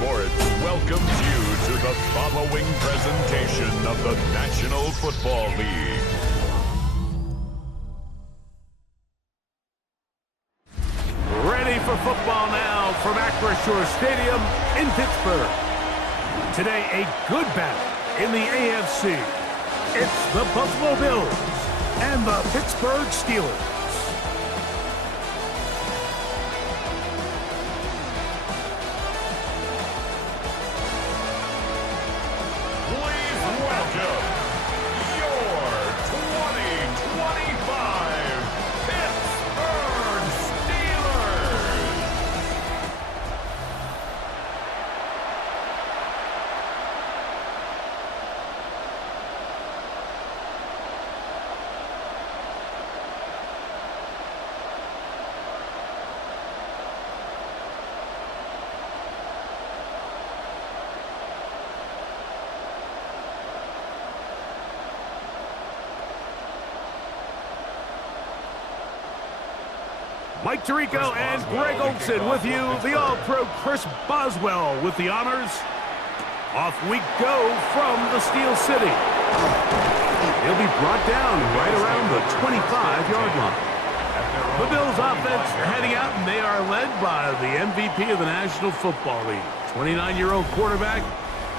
Sports welcomes you to the following presentation of the National Football League. Ready for football now from Acrisure Stadium in Pittsburgh. Today, a good battle in the AFC. It's the Buffalo Bills and the Pittsburgh Steelers. Mike Tirico and Greg Olson with you. The All-Pro Chris Boswell with the honors. Off we go from the Steel City. He'll be brought down right around the 25-yard line. The Bills offense heading out, and they are led by the MVP of the National Football League, 29-year-old quarterback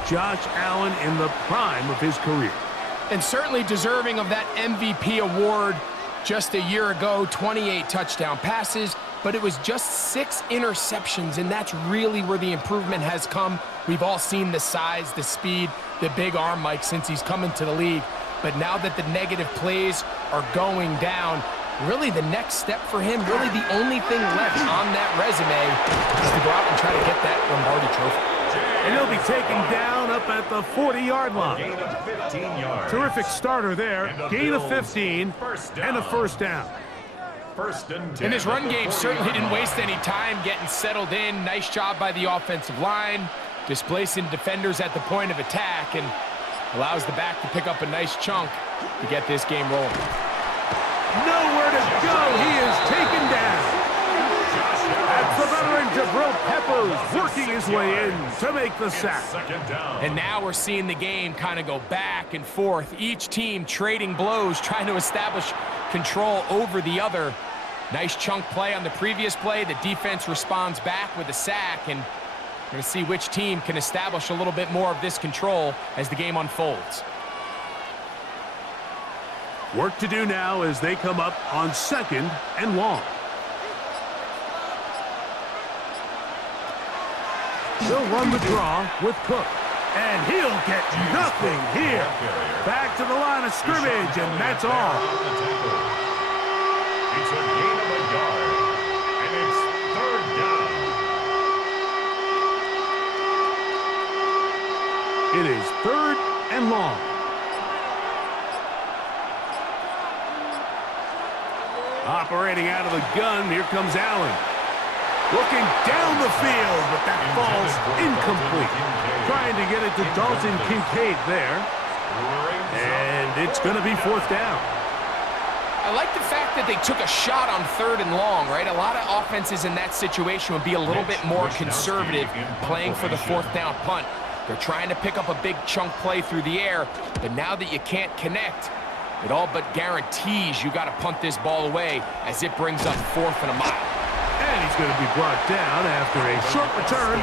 Josh Allen in the prime of his career. And certainly deserving of that MVP award. Just a year ago, 28 touchdown passes, but it was just 6 interceptions, and that's really where the improvement has come. We've all seen the size, the speed, the big arm, Mike, since he's come into the league. But now that the negative plays are going down, really the next step for him, really the only thing left on that resume is to go out and try to get that Lombardi trophy. And he'll be taken down up at the 40-yard line. Gain of 15 yards. Terrific starter there. Gain of 15 and a first down. First and 10. And his run game certainly didn't waste any time getting settled in. Nice job by the offensive line, displacing defenders at the point of attack, and allows the back to pick up a nice chunk to get this game rolling. Nowhere to go. He is taken down. That's the veteran Jabril Peppers working his way in to make the sack. And now we're seeing the game kind of go back and forth. Each team trading blows, trying to establish control over the other. Nice chunk play on the previous play. The defense responds back with a sack, and we're going to see which team can establish a little bit more of this control as the game unfolds. Work to do now as they come up on 2nd and long. They'll run the draw with Cook. And he'll get nothing here. Back to the line of scrimmage, and that's all. It's a gain of a yard, and it's 3rd down. It is 3rd and long. Operating out of the gun, here comes Allen. Looking down the field, but that falls incomplete. Trying to get it to Dalton Kincaid there. And it's going to be 4th down. I like the fact that they took a shot on 3rd and long, right? A lot of offenses in that situation would be a little bit more conservative playing for the 4th down punt. They're trying to pick up a big chunk play through the air, but now that you can't connect, it all but guarantees you got to punt this ball away as it brings up 4th and a mile. And he's going to be brought down after a short return.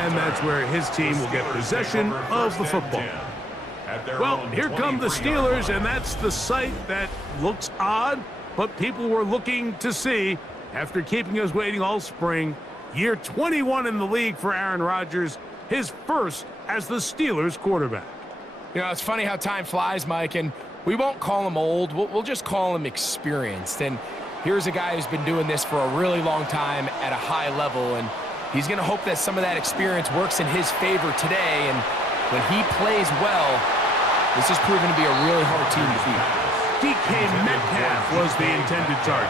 And that's where his team will get possession of the football. Well, here come the Steelers, and that's the sight that looks odd, but people were looking to see after keeping us waiting all spring. Year 21 in the league for Aaron Rodgers, his first as the Steelers quarterback. You know, it's funny how time flies, Mike, and we won't call him old. We'll just call him experienced. And here's a guy who's been doing this for a really long time at a high level, and he's going to hope that some of that experience works in his favor today. And when he plays well, this is proven to be a really hard team to beat. DK Metcalf was the intended target.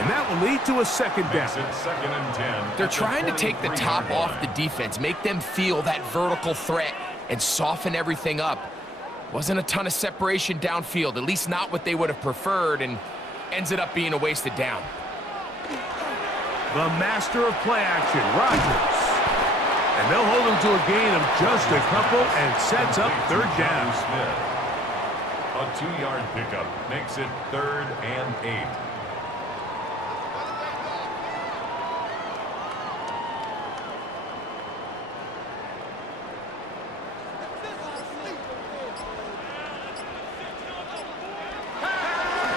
And that will lead to a 2nd down. They're trying to take the top off the defense, make them feel that vertical threat, and soften everything up. Wasn't a ton of separation downfield, at least not what they would have preferred, and ends it up being a wasted down. The master of play action, Rodgers. And they'll hold him to a gain of just a couple and sets up third down. A 2-yard pickup makes it 3rd and 8.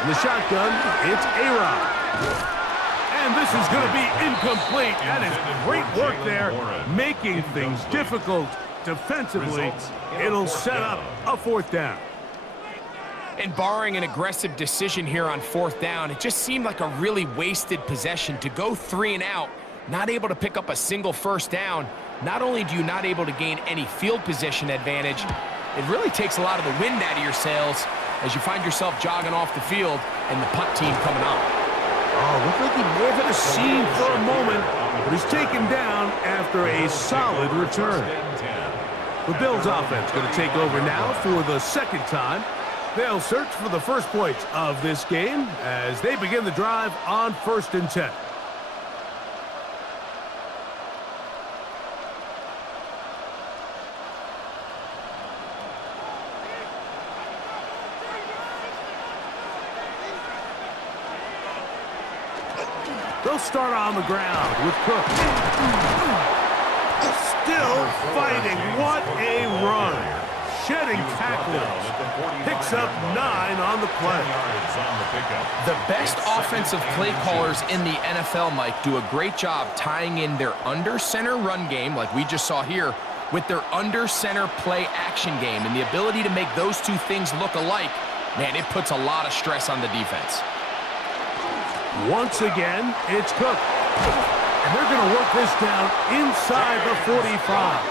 In the shotgun, it's A-Rod. And this is going to be incomplete. That is great work there, making things difficult defensively. It'll set up a 4th down. And barring an aggressive decision here on 4th down, it just seemed like a really wasted possession to go 3 and out, not able to pick up a single 1st down. Not only do you not able to gain any field position advantage, it really takes a lot of the wind out of your sails as you find yourself jogging off the field and the punt team coming up. Oh, looked like he may have hit a seam for a moment, but he's taken down after a solid return. The Bills offense going to take over now for the 2nd time. They'll search for the first points of this game as they begin the drive on 1st and 10. They'll start on the ground with Cook. Still fighting. What a run. Shedding tackles. Picks up 9 on the play. The best offensive play callers in the NFL, Mike, do a great job tying in their under-center run game, like we just saw here, with their under-center play action game. And the ability to make those two things look alike, man, it puts a lot of stress on the defense. Once again, it's Cook. And they're going to work this down inside the 45.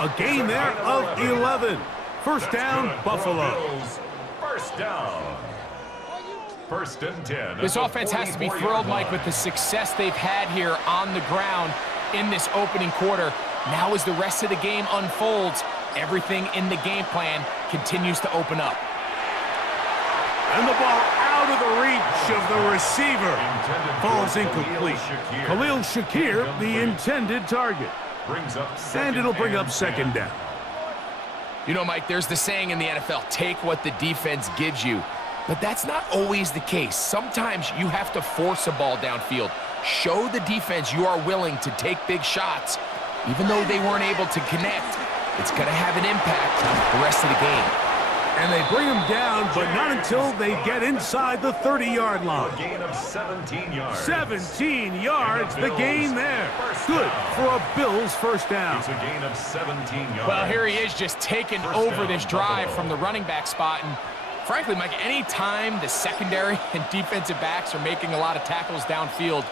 A gain there of 11. 1st down, Buffalo. 1st down. 1st and 10. This offense has to be thrilled, Mike, with the success they've had here on the ground in this opening quarter. Now as the rest of the game unfolds, everything in the game plan continues to open up. And the ball out of the reach of the receiver. Falls incomplete. Khalil Shakir, the intended target. And it'll bring up 2nd down. You know, Mike, there's the saying in the NFL, take what the defense gives you. But that's not always the case. Sometimes you have to force a ball downfield. Show the defense you are willing to take big shots. Even though they weren't able to connect, it's going to have an impact the rest of the game. And they bring him down, but not until they get inside the 30-yard line. A gain of 17 yards. 17 yards, the gain there. Good for a Bills 1st down. It's a gain of 17 yards. Well, here he is just taking over this drive from the running back spot. And frankly, Mike, any time the secondary and defensive backs are making a lot of tackles downfield,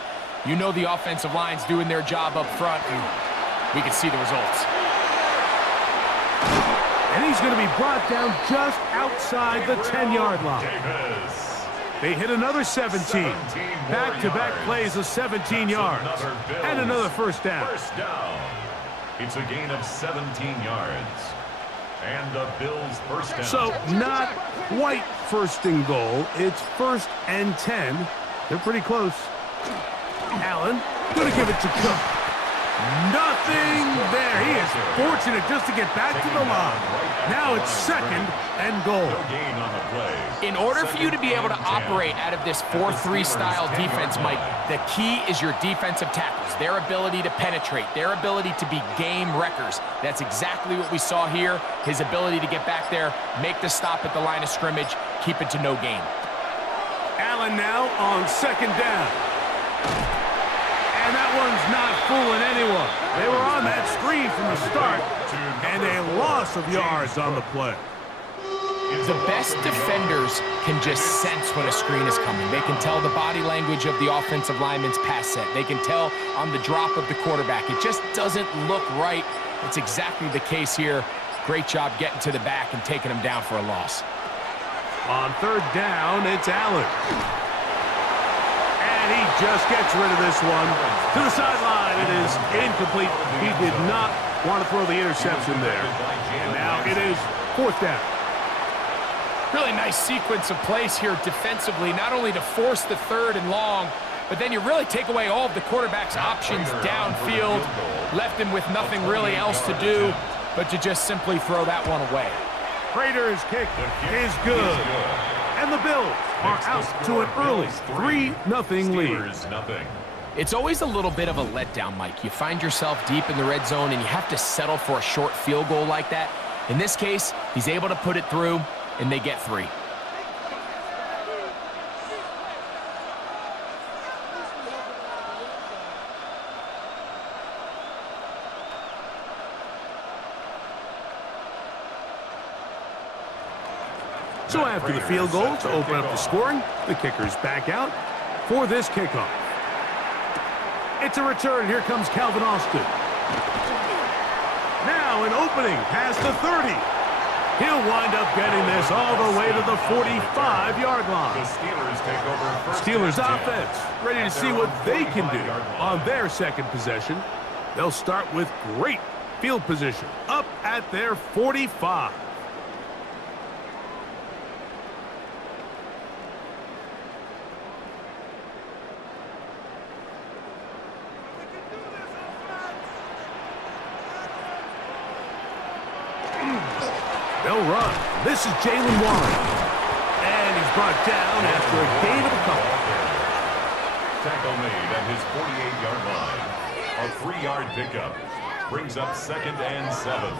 you know the offensive line's doing their job up front, and we can see the results. And he's going to be brought down just outside the 10-yard line. They hit another 17. Back-to-back plays of 17 yards. And another 1st down. 1st down. It's a gain of 17 yards. And the Bills' 1st down. So not quite 1st and goal. It's 1st and 10. They're pretty close. Allen going to give it to Cook. Nothing there. He is fortunate just to get back to the line. Now it's 2nd and goal. In order for you to be able to operate out of this 4-3 style defense, Mike, the key is your defensive tackles, their ability to penetrate, their ability to be game wreckers. That's exactly what we saw here. His ability to get back there, make the stop at the line of scrimmage, keep it to no gain. Allen now on 2nd down. And that one's not fooling anyone. They were on that screen from the start, and a loss of yards on the play. The best defenders can just sense when a screen is coming. They can tell the body language of the offensive lineman's pass set. They can tell on the drop of the quarterback. It just doesn't look right. It's exactly the case here. Great job getting to the back and taking him down for a loss. On 3rd down, it's Allen. And he just gets rid of this one. To the sideline, it is incomplete. He did not want to throw the interception there. And now it is 4th down. Really nice sequence of plays here defensively, not only to force the 3rd and long, but then you really take away all of the quarterback's options downfield, left him with nothing really else to do but to just simply throw that one away. Raiders' kick is good. And the Bills are out to an early 3-0 lead. It's always a little bit of a letdown, Mike. You find yourself deep in the red zone and you have to settle for a short field goal like that. In this case, he's able to put it through, and they get 3. So after the field goal to open up the scoring, the kicker's back out for this kickoff. It's a return. Here comes Calvin Austin. Now an opening past the 30. He'll wind up getting this all the way to the 45-yard line. The Steelers take over. Steelers offense ready to see what they can do on their second possession. They'll start with great field position up at their 45. They'll run. This is Jalen Warren. And he's brought down after a gain of a couple. Tackle made at his 48-yard line. A 3-yard pickup brings up 2nd and 7.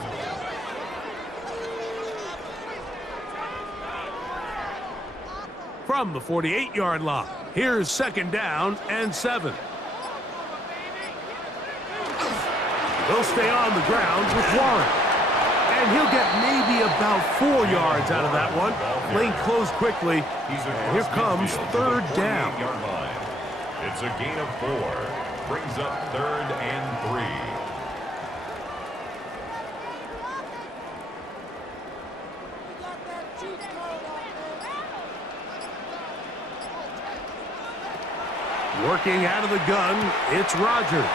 From the 48-yard line, here's 2nd down and 7. They'll stay on the ground with Warren. And he'll get maybe about 4 yards out of that one. Lane closed quickly. Here comes 3rd down. It's a gain of 4. Brings up 3rd and 3. Working out of the gun, it's Rodgers.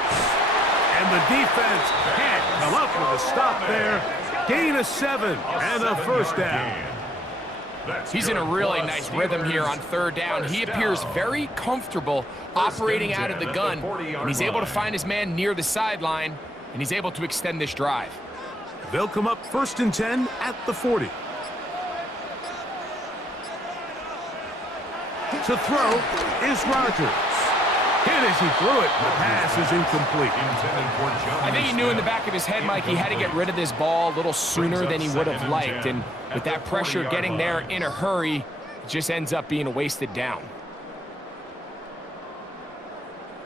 And the defense can't come up with a stop there. Gain of 7 and a 1st down. He's in a really nice rhythm here on 3rd down. He appears very comfortable operating out of the gun, and he's able to find his man near the sideline, and he's able to extend this drive. They'll come up 1st and 10 at the 40. To throw is Rodgers. Hit as he threw it. The pass is incomplete. I think he knew in the back of his head, Mike, he had to get rid of this ball a little sooner than he would have liked. And with that pressure getting there in a hurry, it just ends up being a wasted down.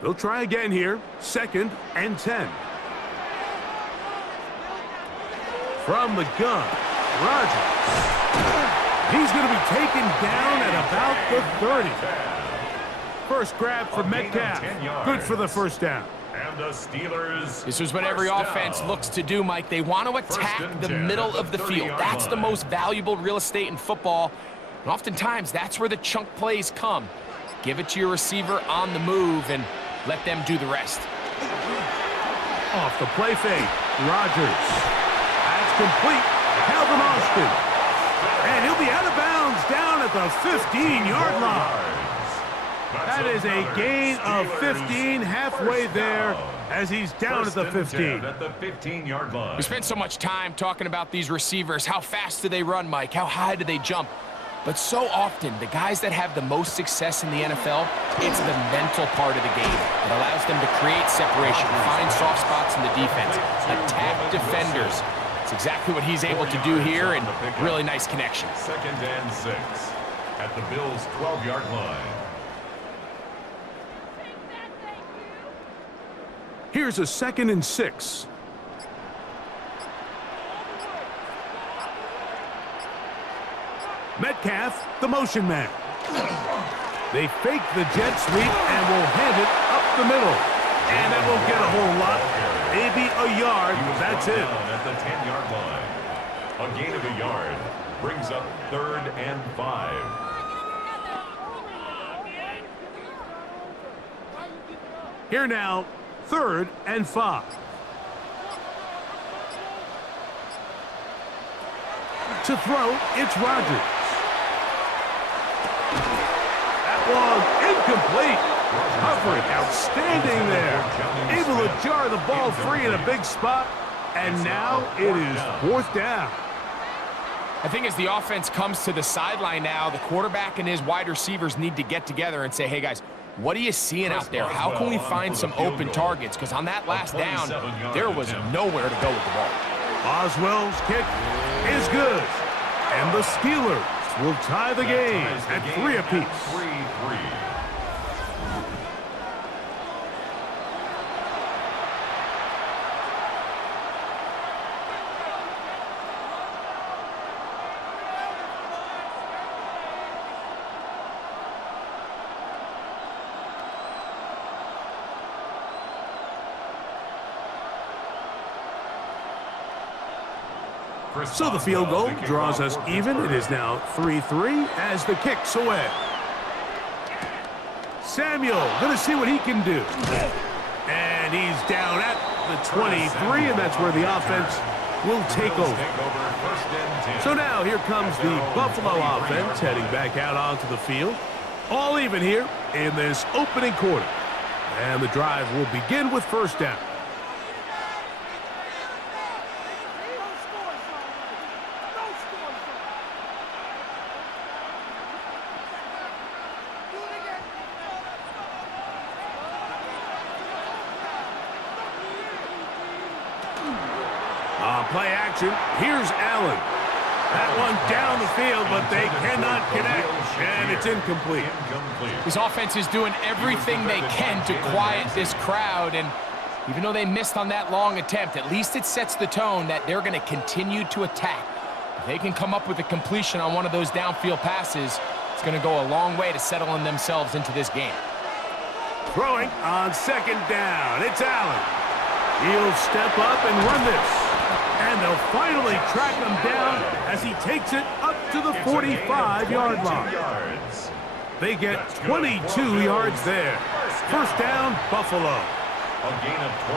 They'll try again here. 2nd and 10. From the gun, Rodgers. He's going to be taken down at about the 30. First grab for Metcalf. Good for the 1st down. And the Steelers. This is what every offense looks to do, Mike. They want to attack the middle of the field. That's the most valuable real estate in football. And oftentimes, that's where the chunk plays come. Give it to your receiver on the move and let them do the rest. Off the play fake, Rodgers. That's complete. Calvin Austin. And he'll be out of bounds down at the 15-yard line. That is a gain of 15 halfway there as he's down at the 15. At the 15-yard line. We spent so much time talking about these receivers. How fast do they run, Mike? How high do they jump? But so often, the guys that have the most success in the NFL, it's the mental part of the game that allows them to create separation, find soft spots in the defense, attack defenders. It's exactly what he's able to do here, and really nice connection. 2nd and 6 at the Bills' 12-yard line. Here's a 2nd and 6. Metcalf, the motion man. They fake the jet sweep and will hand it up the middle. And that won't get a whole lot. Maybe a yard. That's it. At the 10-yard line. A gain of a yard brings up 3rd and 5. Here now, 3rd and 5. To throw, it's Rodgers. That was incomplete. Coverage outstanding there. Able to jar the ball free in a big spot. And now it is 4th down. I think as the offense comes to the sideline now, the quarterback and his wide receivers need to get together and say, hey, guys, what are you seeing out there? How can we find some open targets? Because on that last down, there was nowhere to go with the ball. Boswell's kick is good. And the Steelers will tie the game at 3 apiece. 3-3. So the field goal draws us even. It is now 3-3 as the kick's away. Samuel going to see what he can do. And he's down at the 23, and that's where the offense will take over. So now here comes the Buffalo offense heading back out onto the field. All even here in this opening quarter. And the drive will begin with 1st down. Play action. Here's Allen. That one down the field, but they cannot connect, and it's incomplete. This offense is doing everything they can to quiet this crowd, and even though they missed on that long attempt, at least it sets the tone that they're going to continue to attack. If they can come up with a completion on one of those downfield passes, it's going to go a long way to settling themselves into this game. Throwing on 2nd down. It's Allen. He'll step up and run this. And they'll finally track him down as he takes it up to the 45-yard line. They get 22 yards there. 1st down, Buffalo.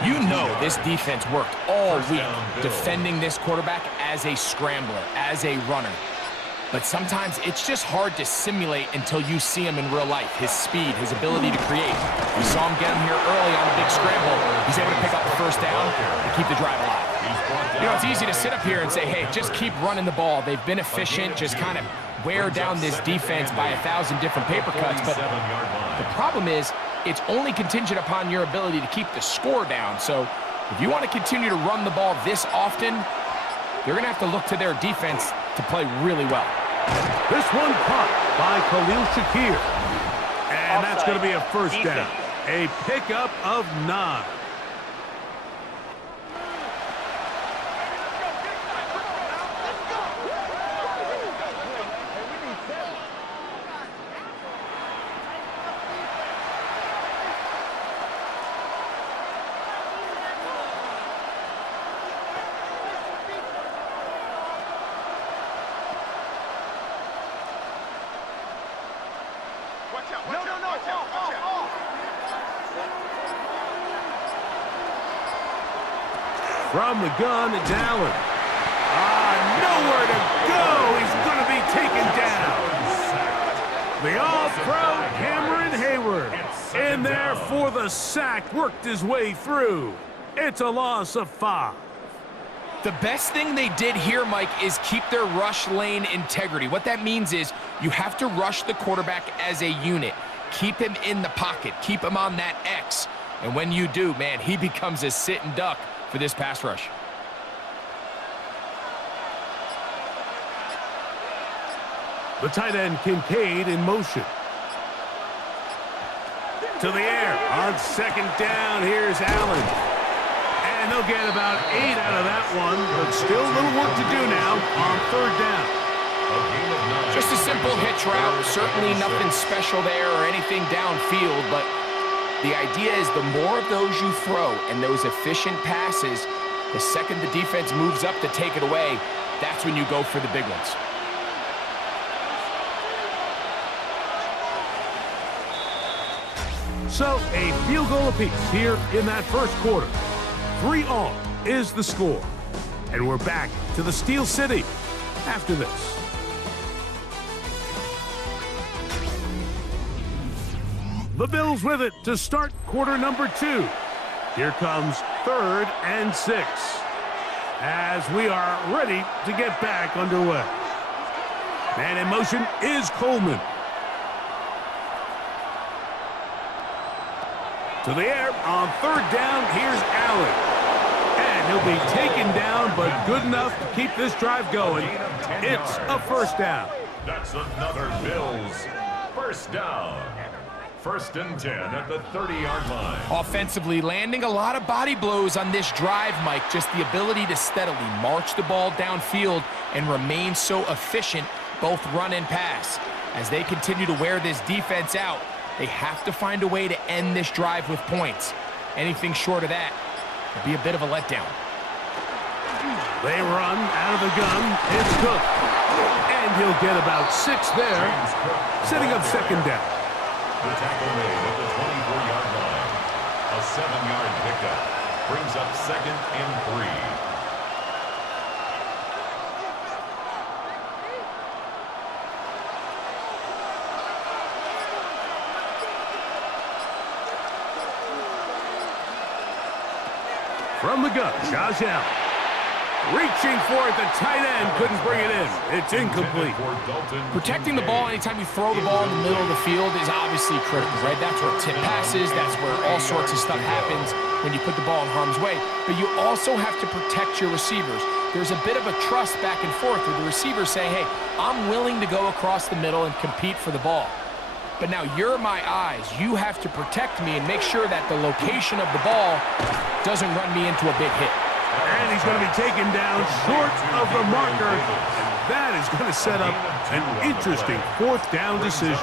You know this defense worked all week defending this quarterback as a scrambler, as a runner. But sometimes it's just hard to simulate until you see him in real life. His speed, his ability to create. We saw him get him here early on a big scramble. He's able to pick up the 1st down and keep the drive alive. You know, it's easy to sit up here and say, hey, just keep running the ball. They've been efficient, just kind of wear down this defense by 1,000 different paper cuts. But the problem is, it's only contingent upon your ability to keep the score down. So if you want to continue to run the ball this often, you're going to have to look to their defense to play really well. This one caught by Khalil Shakir. And that's going to be a 1st down. A pickup of 9. From the gun, it's Allen. Nowhere to go. He's going to be taken down. The All-Pro Cameron Hayward in there for the sack. Worked his way through. It's a loss of 5. The best thing they did here, Mike, is keep their rush lane integrity. What that means is you have to rush the quarterback as a unit. Keep him in the pocket. Keep him on that X. And when you do, man, he becomes a sit and duck for this pass rush. The tight end Kincaid in motion. To the air on 2nd down. Here's Allen. And they'll get about 8 out of that one, but still a little work to do now on 3rd down. Just a simple hitch route. Certainly nothing special there or anything downfield, but the idea is the more of those you throw and those efficient passes, the second the defense moves up to take it away, that's when you go for the big ones. So a field goal apiece here in that 1st quarter. 3-all is the score. And we're back to the Steel City after this. The Bills with it to start quarter number 2. Here comes 3rd and 6 as we are ready to get back underway. Man in motion is Coleman. To the air on 3rd down, here's Allen. And he'll be taken down, but good enough to keep this drive going. It's a 1st down. That's another Bills 1st down. 1st and 10 at the 30-yard line. Offensively, landing a lot of body blows on this drive, Mike. Just the ability to steadily march the ball downfield and remain so efficient, both run and pass. As they continue to wear this defense out, they have to find a way to end this drive with points. Anything short of that would be a bit of a letdown. They run out of the gun. It's Cook. And he'll get about 6 there, setting up 2nd down. The tackle made at the 24-yard line. A 7-yard pickup brings up 2nd and 3. From the gun, Josh Allen. Reaching for it, the tight end couldn't bring it in. It's incomplete. Protecting the ball anytime you throw the ball in the middle of the field is obviously critical, right? That's where tip passes, that's where all sorts of stuff happens when you put the ball in harm's way. But you also have to protect your receivers. There's a bit of a trust back and forth where the receivers say, hey, I'm willing to go across the middle and compete for the ball. But now you're my eyes. You have to protect me and make sure that the location of the ball doesn't run me into a big hit. And he's going to be taken down short of the marker. And that is going to set up an interesting 4th down decision.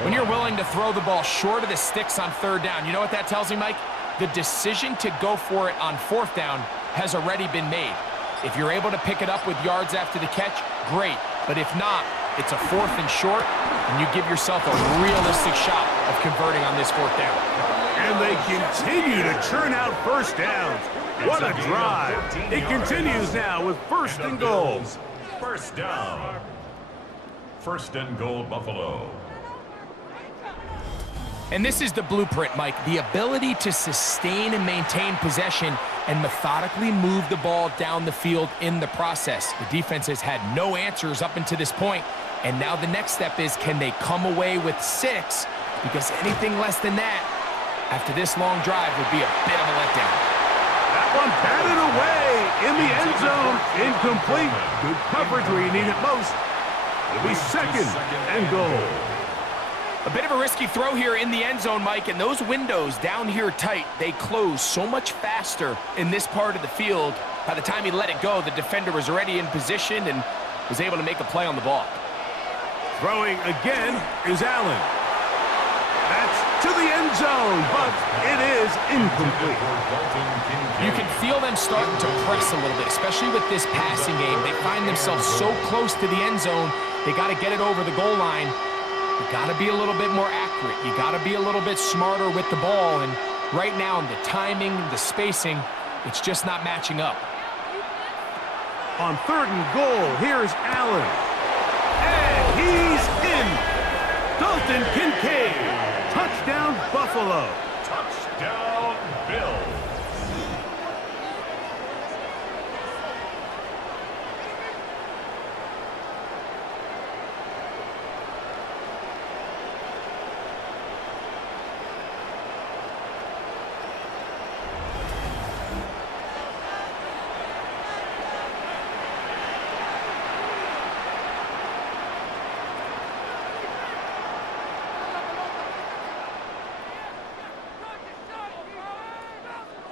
When you're willing to throw the ball short of the sticks on 3rd down, you know what that tells me, Mike? The decision to go for it on 4th down has already been made. If you're able to pick it up with yards after the catch, great. But if not, it's a 4th and short, and you give yourself a realistic shot of converting on this 4th down. And they continue to churn out 1st downs. What a drive. It continues now with 1st and goal. 1st down. 1st and goal, Buffalo. And this is the blueprint, Mike. The ability to sustain and maintain possession and methodically move the ball down the field in the process. The defense has had no answers up until this point. And now the next step is, can they come away with 6? Because anything less than that, after this long drive, would be a bit of a letdown. That one batted away in the end zone. Incomplete. Good coverage where you need it most. It'll be 2nd and goal. A bit of a risky throw here in the end zone, Mike, and those windows down here tight, they close so much faster in this part of the field. By the time he let it go, the defender was already in position and was able to make a play on the ball. Throwing again is Allen. That's to the end zone, but it is incomplete. You can feel them starting to press a little bit, especially with this passing game. They find themselves so close to the end zone, they got to get it over the goal line. You got to be a little bit more accurate. You got to be a little bit smarter with the ball, and right now, the timing, the spacing, it's just not matching up. On 3rd and goal, here's Allen. And he's in. Dalton Kincaid. Touchdown, Buffalo. Touchdown, Bills.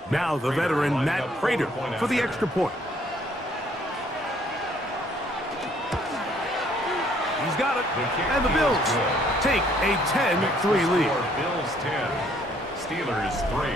Now the veteran Matt Prater for the extra point. He's got it, and the Bills take a 10-3 lead. Bills 10, Steelers 3.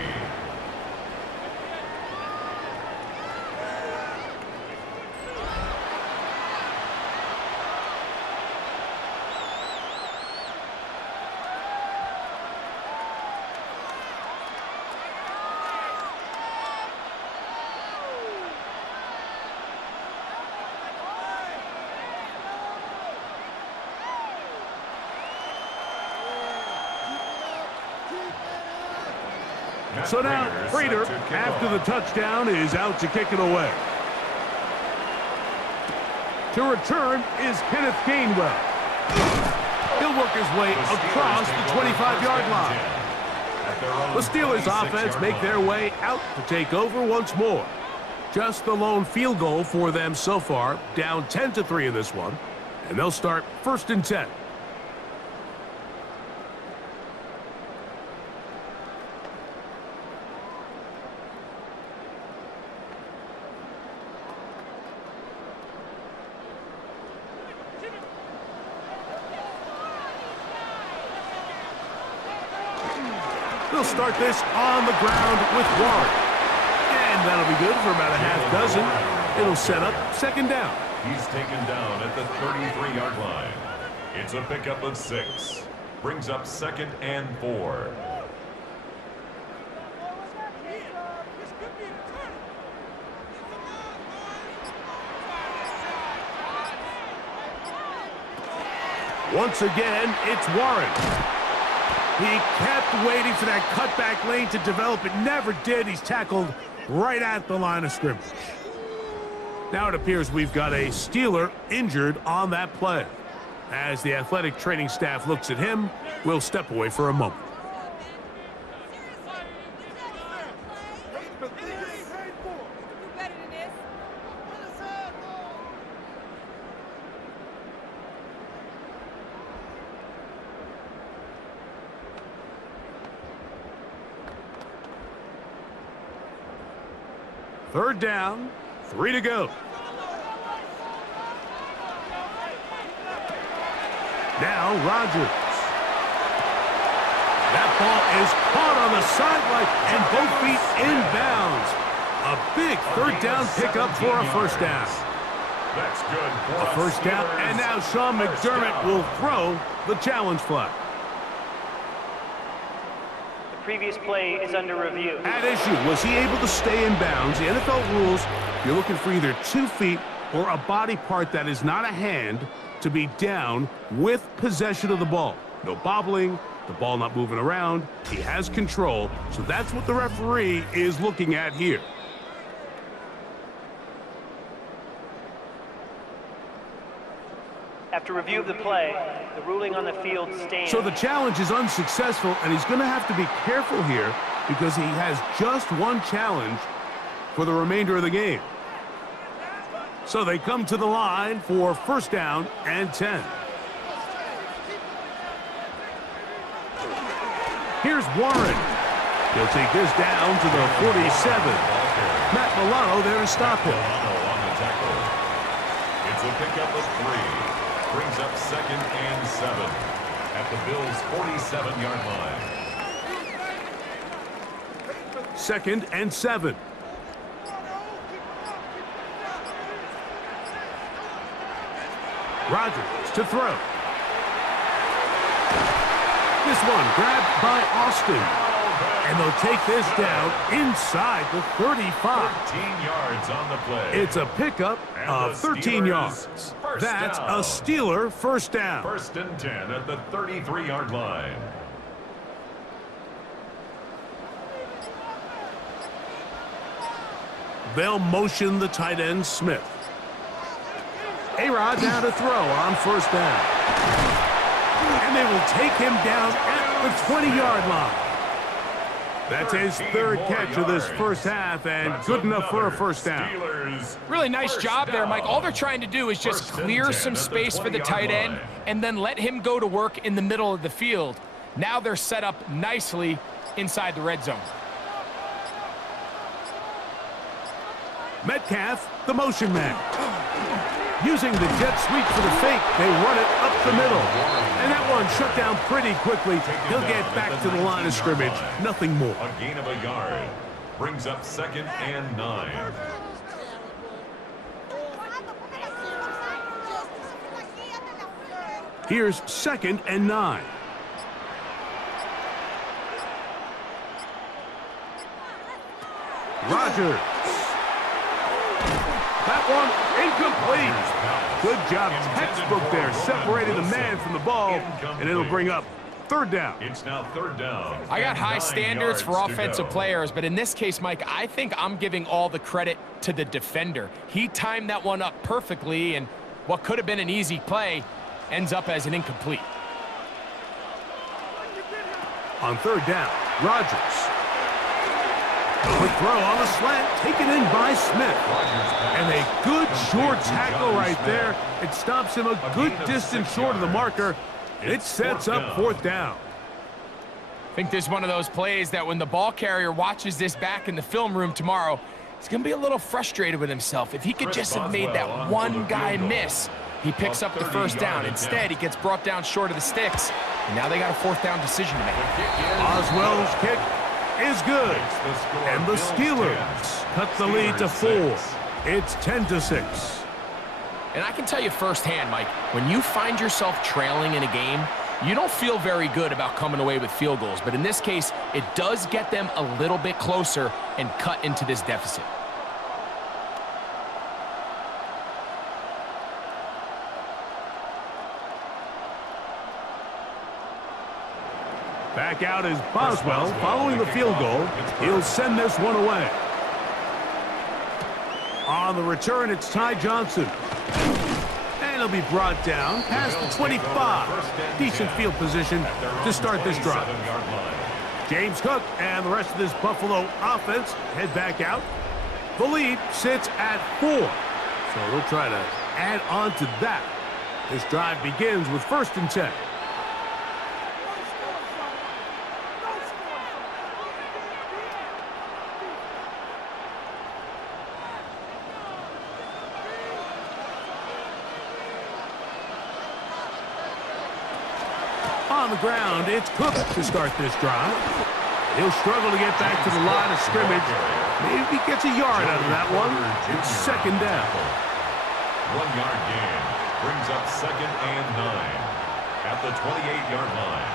So now, Prater, after the touchdown, is out to kick it away. To return is Kenneth Gainwell. He'll work his way across the 25-yard line. The Steelers' offense make their way out to take over once more. Just the lone field goal for them so far, down 10-3 in this one, and they'll start 1st and 10. They'll start this on the ground with Warren. And that'll be good for about a half dozen. It'll set up 2nd down. He's taken down at the 33-yard line. It's a pickup of 6. Brings up 2nd and 4. Once again, it's Warren. He kept waiting for that cutback lane to develop. It never did. He's tackled right at the line of scrimmage. Now it appears we've got a Steeler injured on that play. As the athletic training staff looks at him, we'll step away for a moment. Third down, 3 to go. Now Rodgers. That ball is caught on the sideline and both feet inbounds. A big 3rd down pickup for a 1st down. That's good for A 1st down, and now Sean McDermott will throw the challenge flag. Previous play is under review. At issue, was he able to stay in bounds? The NFL rules, you're looking for either 2 feet or a body part that is not a hand to be down with possession of the ball. No bobbling, the ball not moving around. He has control, so that's what the referee is looking at here. After review of the play, the ruling on the field stands. So the challenge is unsuccessful, and he's going to have to be careful here because he has just one challenge for the remainder of the game. So they come to the line for 1st down and 10. Here's Warren. He'll take this down to the 47. Matt Milano there to stop him. It's a pickup of 3. Brings up 2nd and 7 at the Bills' 47-yard line. 2nd and 7. Rodgers to throw. This one grabbed by Austin. And they'll take this down inside the 35. 13 yards on the play. It's a pickup of 13 yards. That's a Steeler 1st down. 1st and 10 at the 33-yard line. They'll motion the tight end Smith. A-Rod down to throw on 1st down. And they will take him down at the 20-yard line. That's his 3rd catch of this 1st half, and good enough for a 1st down. Really nice job there, Mike. All they're trying to do is just clear some space for the tight end and then let him go to work in the middle of the field. Now they're set up nicely inside the red zone. Metcalf, the motion man. Using the jet sweep for the fake, they run it up the middle. And that one shut down pretty quickly. He'll get back to the line of scrimmage. Nothing more. A gain of a yard. Brings up 2nd and 9. Here's 2nd and 9. Rodgers. That one incomplete. Good job, textbook there, separating the man from the ball, and it'll bring up third down. It's now third down. I got high 9 standards for yards to offensive go. players, but in this case, Mike, I think I'm giving all the credit to the defender. He timed that one up perfectly, and what could have been an easy play ends up as an incomplete. On third down, Rodgers. Quick throw on the slant, taken in by Smith. And a good short tackle right there. It stops him a good distance short of the marker. It sets up fourth down. I think this is one of those plays that when the ball carrier watches this back in the film room tomorrow, he's going to be a little frustrated with himself. If he could just have made that one guy miss, he picks up the first down. Instead, he gets brought down short of the sticks, and now they got a fourth down decision to make. Oswell's kick is good. And the Steelers cut the lead to 4. It's 10-6. And I can tell you firsthand, Mike, when you find yourself trailing in a game, you don't feel very good about coming away with field goals. But in this case, it does get them a little bit closer and cut into this deficit. Back out is Boswell following the field goal. He'll send this one away. On the return, it's Ty Johnson. And he'll be brought down past the 25. Decent field position to start this drive. James Cook and the rest of this Buffalo offense head back out. The lead sits at 4. So they'll try to add on to that. This drive begins with 1st and 10. On the ground, it's Cook to start this drive. He'll struggle to get back to the line of scrimmage. Maybe he gets a yard out of that one. It's 2nd down. 1 yard gain brings up 2nd and 9 at the 28-yard line.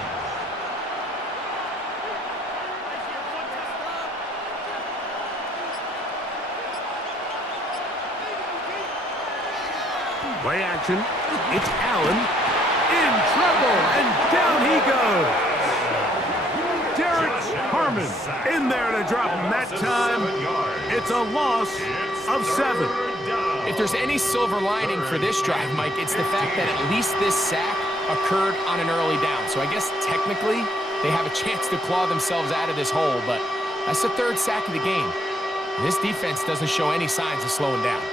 Play action. It's Allen. In trouble, and down he goes. Derek Harmon in there to drop him that time. It's a loss of 7. If there's any silver lining for this drive, Mike, it's the fact that at least this sack occurred on an early down. So I guess technically they have a chance to claw themselves out of this hole, but that's the 3rd sack of the game. This defense doesn't show any signs of slowing down.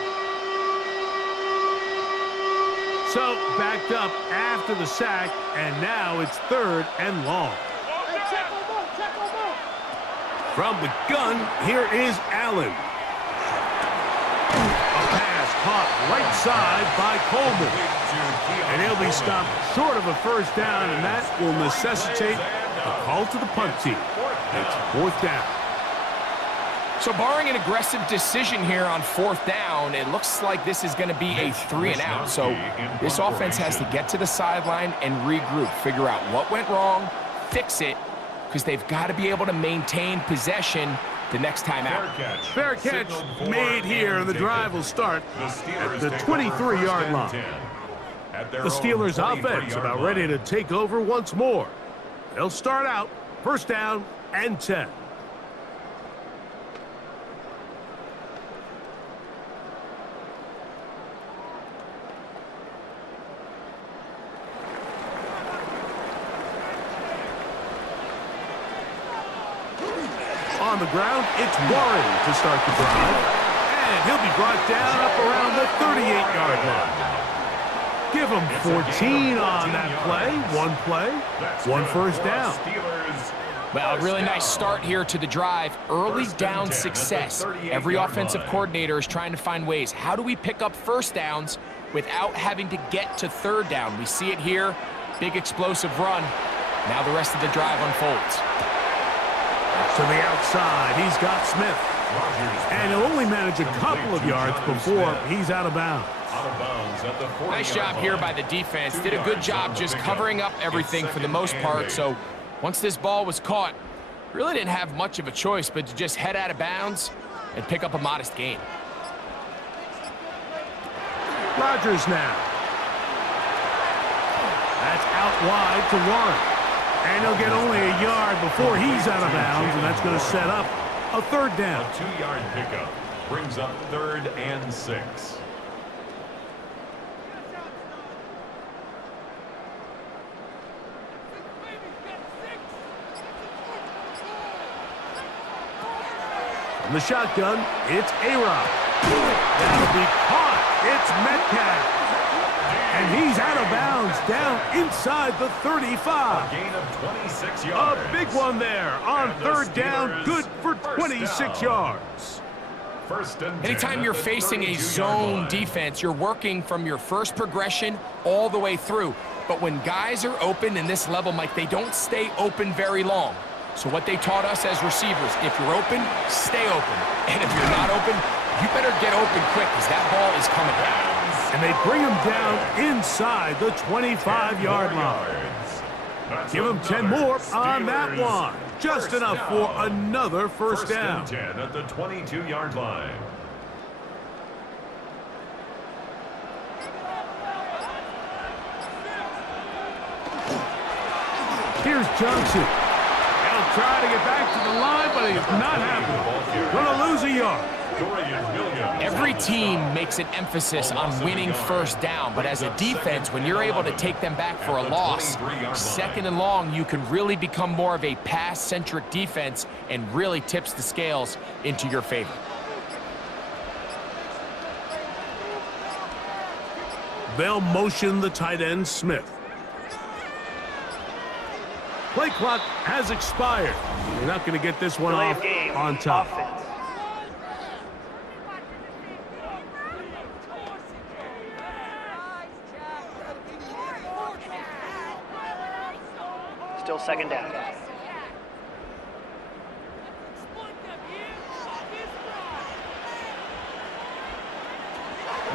So backed up after the sack, and now it's 3rd and long. From the gun, here is Allen. A pass caught right side by Coleman. And he'll be stopped short of a 1st down, and that will necessitate a call to the punt team. It's 4th down. So barring an aggressive decision here on 4th down, it looks like this is going to be a 3 and out. So this offense has to get to the sideline and regroup, figure out what went wrong, fix it, because they've got to be able to maintain possession the next time out. Fair catch made here, and the drive will start at the 23-yard line. The Steelers offense about ready to take over once more. They'll start out 1st down and 10. On the ground, it's Warren to start the drive. And he'll be brought down up around the 38-yard line. Give him 14 on that play. 1 play, 1 1st down. Well, a really nice start here to the drive. Early down success. Every offensive coordinator is trying to find ways. How do we pick up 1st downs without having to get to 3rd down? We see it here. Big explosive run. Now the rest of the drive unfolds. To the outside, he's got Smith. And he'll only manage a couple of yards before he's out of bounds. Nice job here by the defense. Did a good job just covering up everything for the most part. So once this ball was caught, really didn't have much of a choice but to just head out of bounds and pick up a modest gain. Rodgers now. That's out wide to Warren. And he'll get only a yard before he's out of bounds, and that's going to set up a third down. A 2-yard pickup brings up 3rd and 6. From the shotgun, it's A-Rod. That'll be caught. It's Metcalf. And he's out of bounds, down inside the 35. A gain of 26 yards. A big one there on 3rd down, good for 26 yards. Anytime you're facing a zone defense, you're working from your first progression all the way through. But when guys are open in this level, Mike, they don't stay open very long. So what they taught us as receivers, if you're open, stay open. And if you're not open, you better get open quick because that ball is coming down. And they bring him down inside the 25-yard line. Give him 10 more on that one. Just enough for another first down. 10 at the 22-yard line. Here's Johnson. He'll try to get back to the line, but he's not happening. Gonna lose a yard. Every team makes an emphasis on winning first down, but as a defense, when you're able to take them back for a loss, 2nd and long, you can really become more of a pass-centric defense and really tips the scales into your favor. They'll motion the tight end, Smith. Play clock has expired. You're not going to get this one off on top. Offense. Still 2nd down.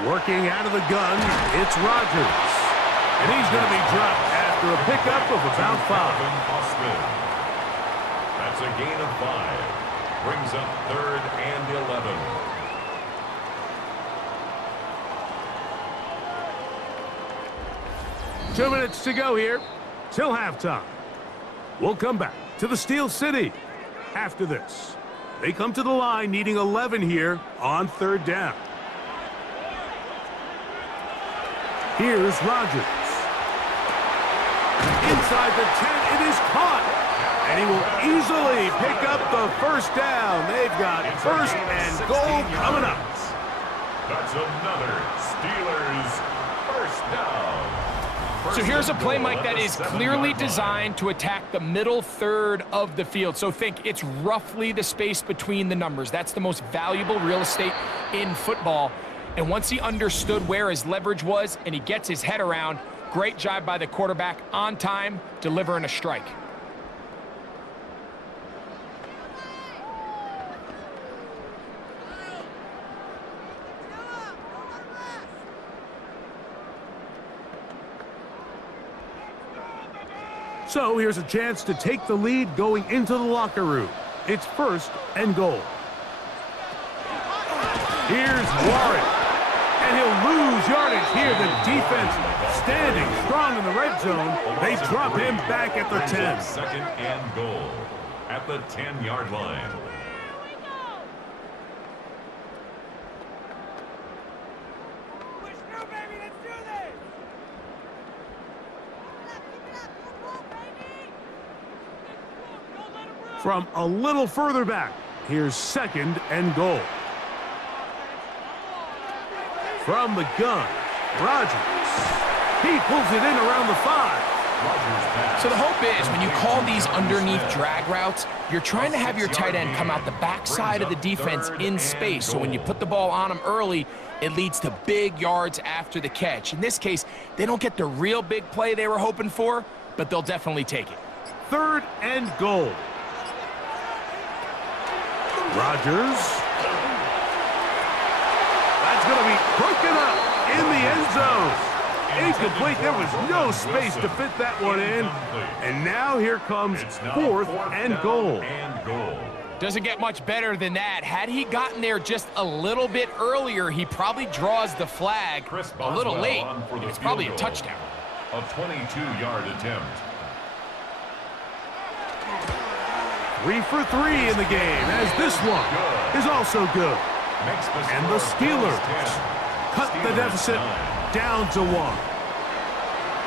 Working out of the gun, it's Rodgers. And he's going to be dropped after a pickup of about 5. That's a gain of 5. Brings up 3rd and 11. Two minutes to go here till halftime. We'll come back to the Steel City after this. They come to the line needing 11 here on 3rd down. Here's Rodgers. Inside the 10, it is caught. And he will easily pick up the first down. They've got 1st and goal coming up. That's another Steelers first down. So here's a play, Mike, that is clearly designed to attack the middle 3rd of the field. So think it's roughly the space between the numbers. That's the most valuable real estate in football. And once he understood where his leverage was and he gets his head around, great job by the quarterback on time, delivering a strike. So here's a chance to take the lead going into the locker room. It's 1st and goal. Here's Warren. And he'll lose yardage here. The defense standing strong in the red zone. They drop him back at the 10. 2nd and goal at the 10-yard line. From a little further back, here's 2nd and goal. From the gun, Rodgers. He pulls it in around the 5. So the hope is when you call these underneath drag routes, you're trying to have your tight end come out the backside of the defense in space. So when you put the ball on him early, it leads to big yards after the catch. In this case, they don't get the real big play they were hoping for, but they'll definitely take it. 3rd and goal. Rodgers. That's going to be broken up in the end zone. Incomplete. There was no space to fit that one in. And now here comes 4th and goal. Doesn't get much better than that. Had he gotten there just a little bit earlier, he probably draws the flag a little late. It's probably a touchdown. A 22-yard attempt. 3 for 3 in the game, as this one is also good. And the Steelers cut the deficit down to 1.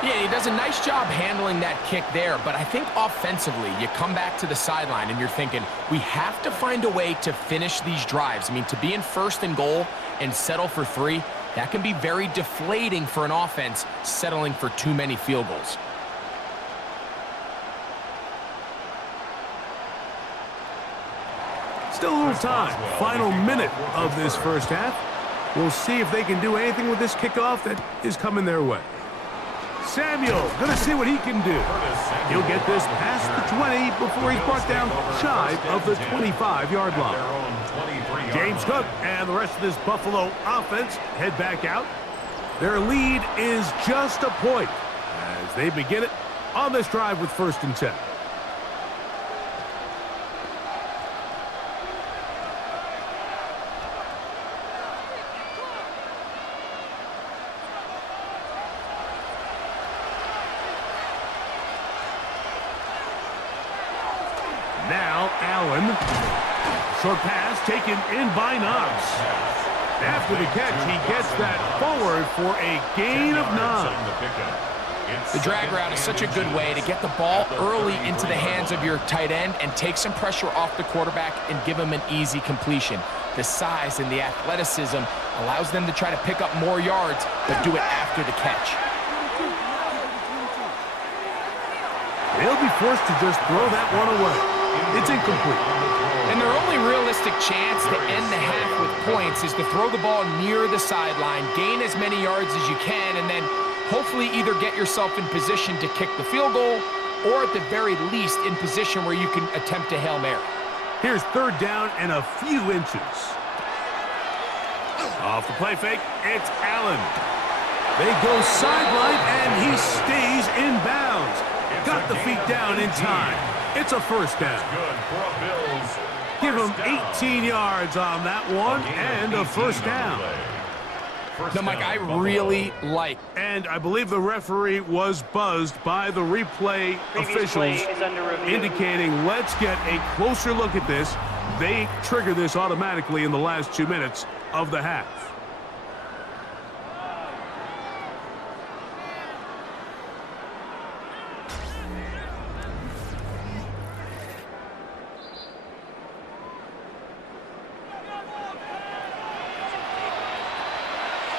Yeah, he does a nice job handling that kick there, but I think offensively, you come back to the sideline and you're thinking, we have to find a way to finish these drives. I mean, to be in 1st and goal and settle for 3, that can be very deflating for an offense settling for too many field goals. Still a little time. Final minute of this first half. We'll see if they can do anything with this kickoff that is coming their way. Samuel, going to see what he can do. He'll get this past the 20 before he's brought down shy of the 25-yard line. James Cook and the rest of this Buffalo offense head back out. Their lead is just a point as they begin it on this drive with 1st and 10. Now Allen. Short pass taken in by Knox. After the catch, he gets that forward for a gain of 9. The drag route is such a good way to get the ball early into the hands of your tight end and take some pressure off the quarterback and give him an easy completion. The size and the athleticism allows them to try to pick up more yards, but do it after the catch. They'll be forced to just throw that one away. It's incomplete. And their only realistic chance to end the half with points is to throw the ball near the sideline, gain as many yards as you can, and then hopefully either get yourself in position to kick the field goal or at the very least in position where you can attempt a Hail Mary. Here's 3rd down and a few inches. Off the play fake, it's Allen. They go sideline, and he stays in bounds. Got the feet down in time. It's a 1st down. Give him 18 yards on that one and a 1st down. Now, Mike, I really like. And I believe the referee was buzzed by the replay officials indicating let's get a closer look at this. They trigger this automatically in the last 2 minutes of the half.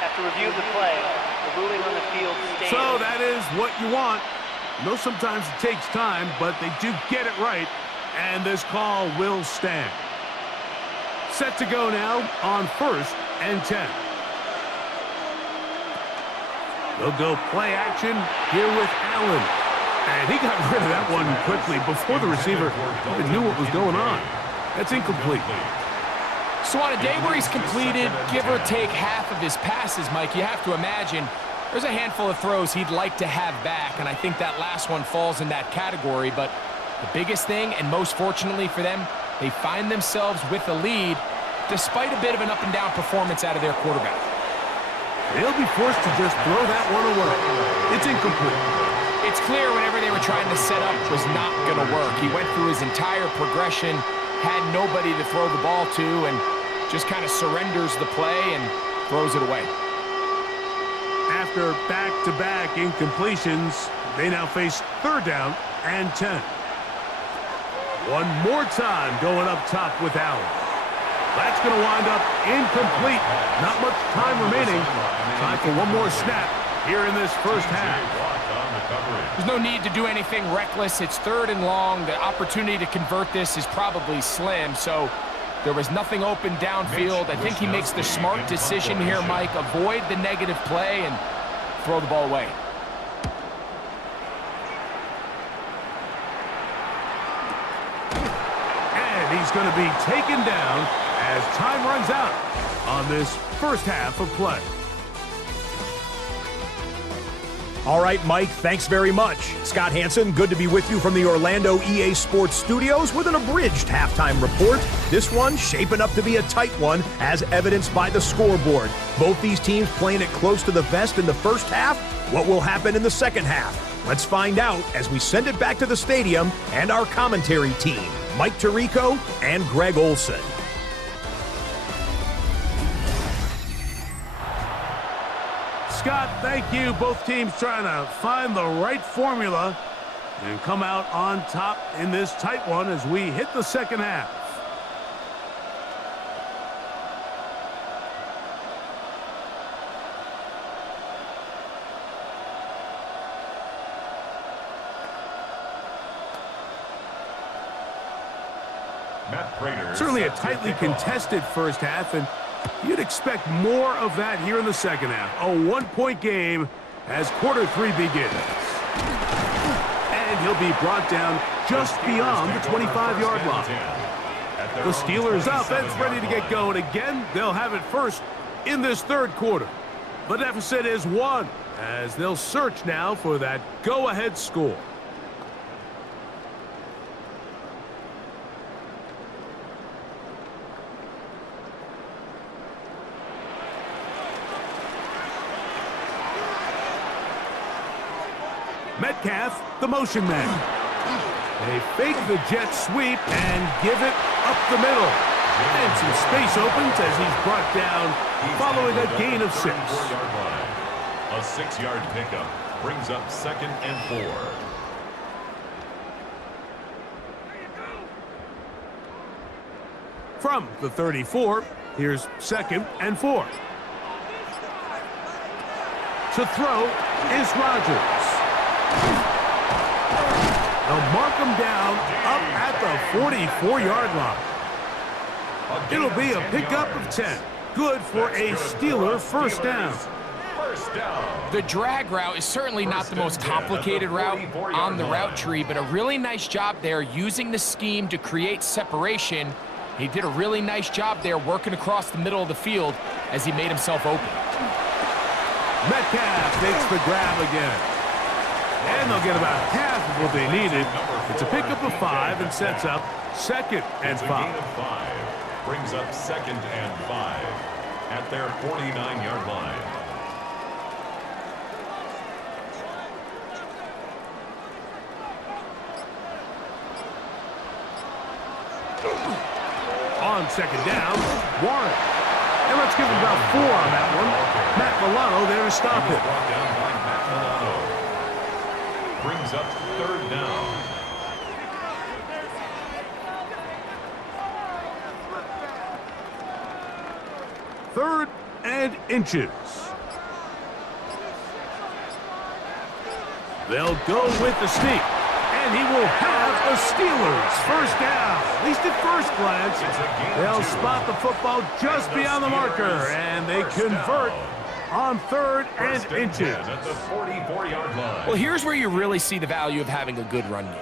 After review of the play, the ruling on the field stands. So that is what you want. I know sometimes it takes time, but they do get it right, and this call will stand. Set to go now on 1st and 10. They'll go play action here with Allen. And he got rid of that one quickly before the receiver even knew what was going on. That's incomplete. So on a day where he's completed, give or take half of his passes, Mike, you have to imagine there's a handful of throws he'd like to have back, and I think that last one falls in that category. But the biggest thing, and most fortunately for them, they find themselves with the lead despite a bit of an up-and-down performance out of their quarterback. They'll be forced to just throw that one away. It's incomplete. It's clear whatever they were trying to set up was not going to work. He went through his entire progression, had nobody to throw the ball to, and just kind of surrenders the play and throws it away. After back-to-back incompletions, they now face 3rd down and 10. One more time going up top with Allen. That's going to wind up incomplete. Not much time remaining. Time for one more snap here in this first half. There's no need to do anything reckless. It's 3rd and long. The opportunity to convert this is probably slim, so there was nothing open downfield. I think he makes the smart decision here, Mike. Avoid the negative play and throw the ball away. And he's going to be taken down as time runs out on this first half of play. All right, Mike, thanks very much. Scott Hansen, good to be with you from the Orlando EA Sports Studios with an abridged halftime report. This one shaping up to be a tight one, as evidenced by the scoreboard. Both these teams playing it close to the vest in the first half. What will happen in the second half? Let's find out as we send it back to the stadium and our commentary team. Mike Tirico and Greg Olson. Scott, thank you. Both teams trying to find the right formula and come out on top in this tight one as we hit the second half. Certainly a tightly contested first half, and you'd expect more of that here in the second half. A one-point game as quarter three begins. And he'll be brought down just beyond the 25-yard line. The Steelers' offense ready to get going again. They'll have it first in this third quarter. The deficit is 1 as they'll search now for that go-ahead score. Metcalf, the motion man. They fake the jet sweep and give it up the middle. And some space opens as he's brought down following a gain of 6. A 6-yard pickup brings up 2nd and 4. From the 34, here's 2nd and 4. To throw is Rodgers. They'll mark him down up at the 44-yard line. It'll be a pickup of 10. Good for a Steeler first down. The drag route is certainly not the most complicated route on the route tree, but a really nice job there using the scheme to create separation. He did a really nice job there working across the middle of the field as he made himself open. Metcalf takes the grab again. And they'll get about half of what they needed. It's a pickup of 5 and sets up 2nd and 5. Brings up 2nd and 5 at their 49-yard line. On 2nd down, Warren. And let's give him about 4 on that one. Matt Milano there to stop it. Brought down by Matt Milano. Brings up 3rd down. Third and inches. They'll go with the sneak. And he will have a Steelers first down. At least at first glance, they'll spot the football just beyond the marker, and they convert on 3rd and inches. At the 44-yard line. Well, here's where you really see the value of having a good run game.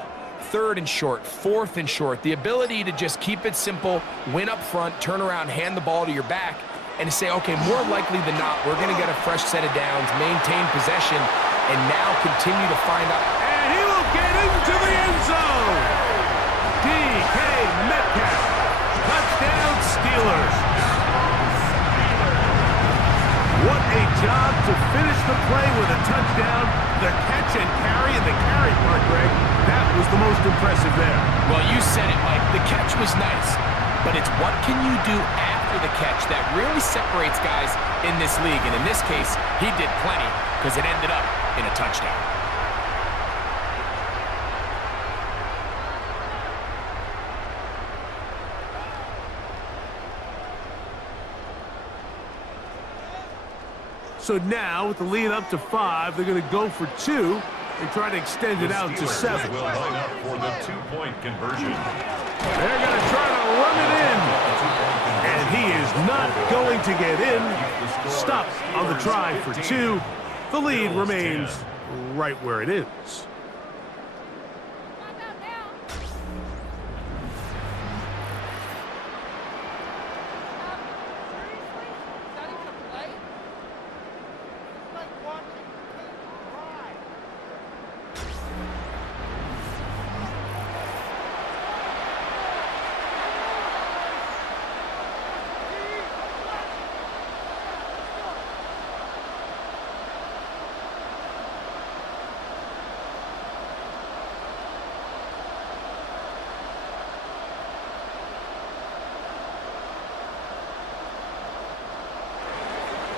3rd and short, 4th and short, the ability to just keep it simple, win up front, turn around, hand the ball to your back, and to say, okay, more likely than not, we're going to get a fresh set of downs, maintain possession, and now continue to find out. And he will get into the end zone. DK Metcalf. Touchdown, Steelers. What a job to finish the play with a touchdown. The catch and carry, and the carry part, Greg, that was the most impressive there. Well, you said it, Mike. The catch was nice, but it's what can you do after the catch that really separates guys in this league. And in this case, he did plenty because it ended up in a touchdown. So now, with the lead up to 5, they're going to go for 2 and try to extend it out to 7. Will line up for the 2-point conversion. They're going to try to run it in. And he is not going to get in. Stop on the try for 2. The lead remains right where it is.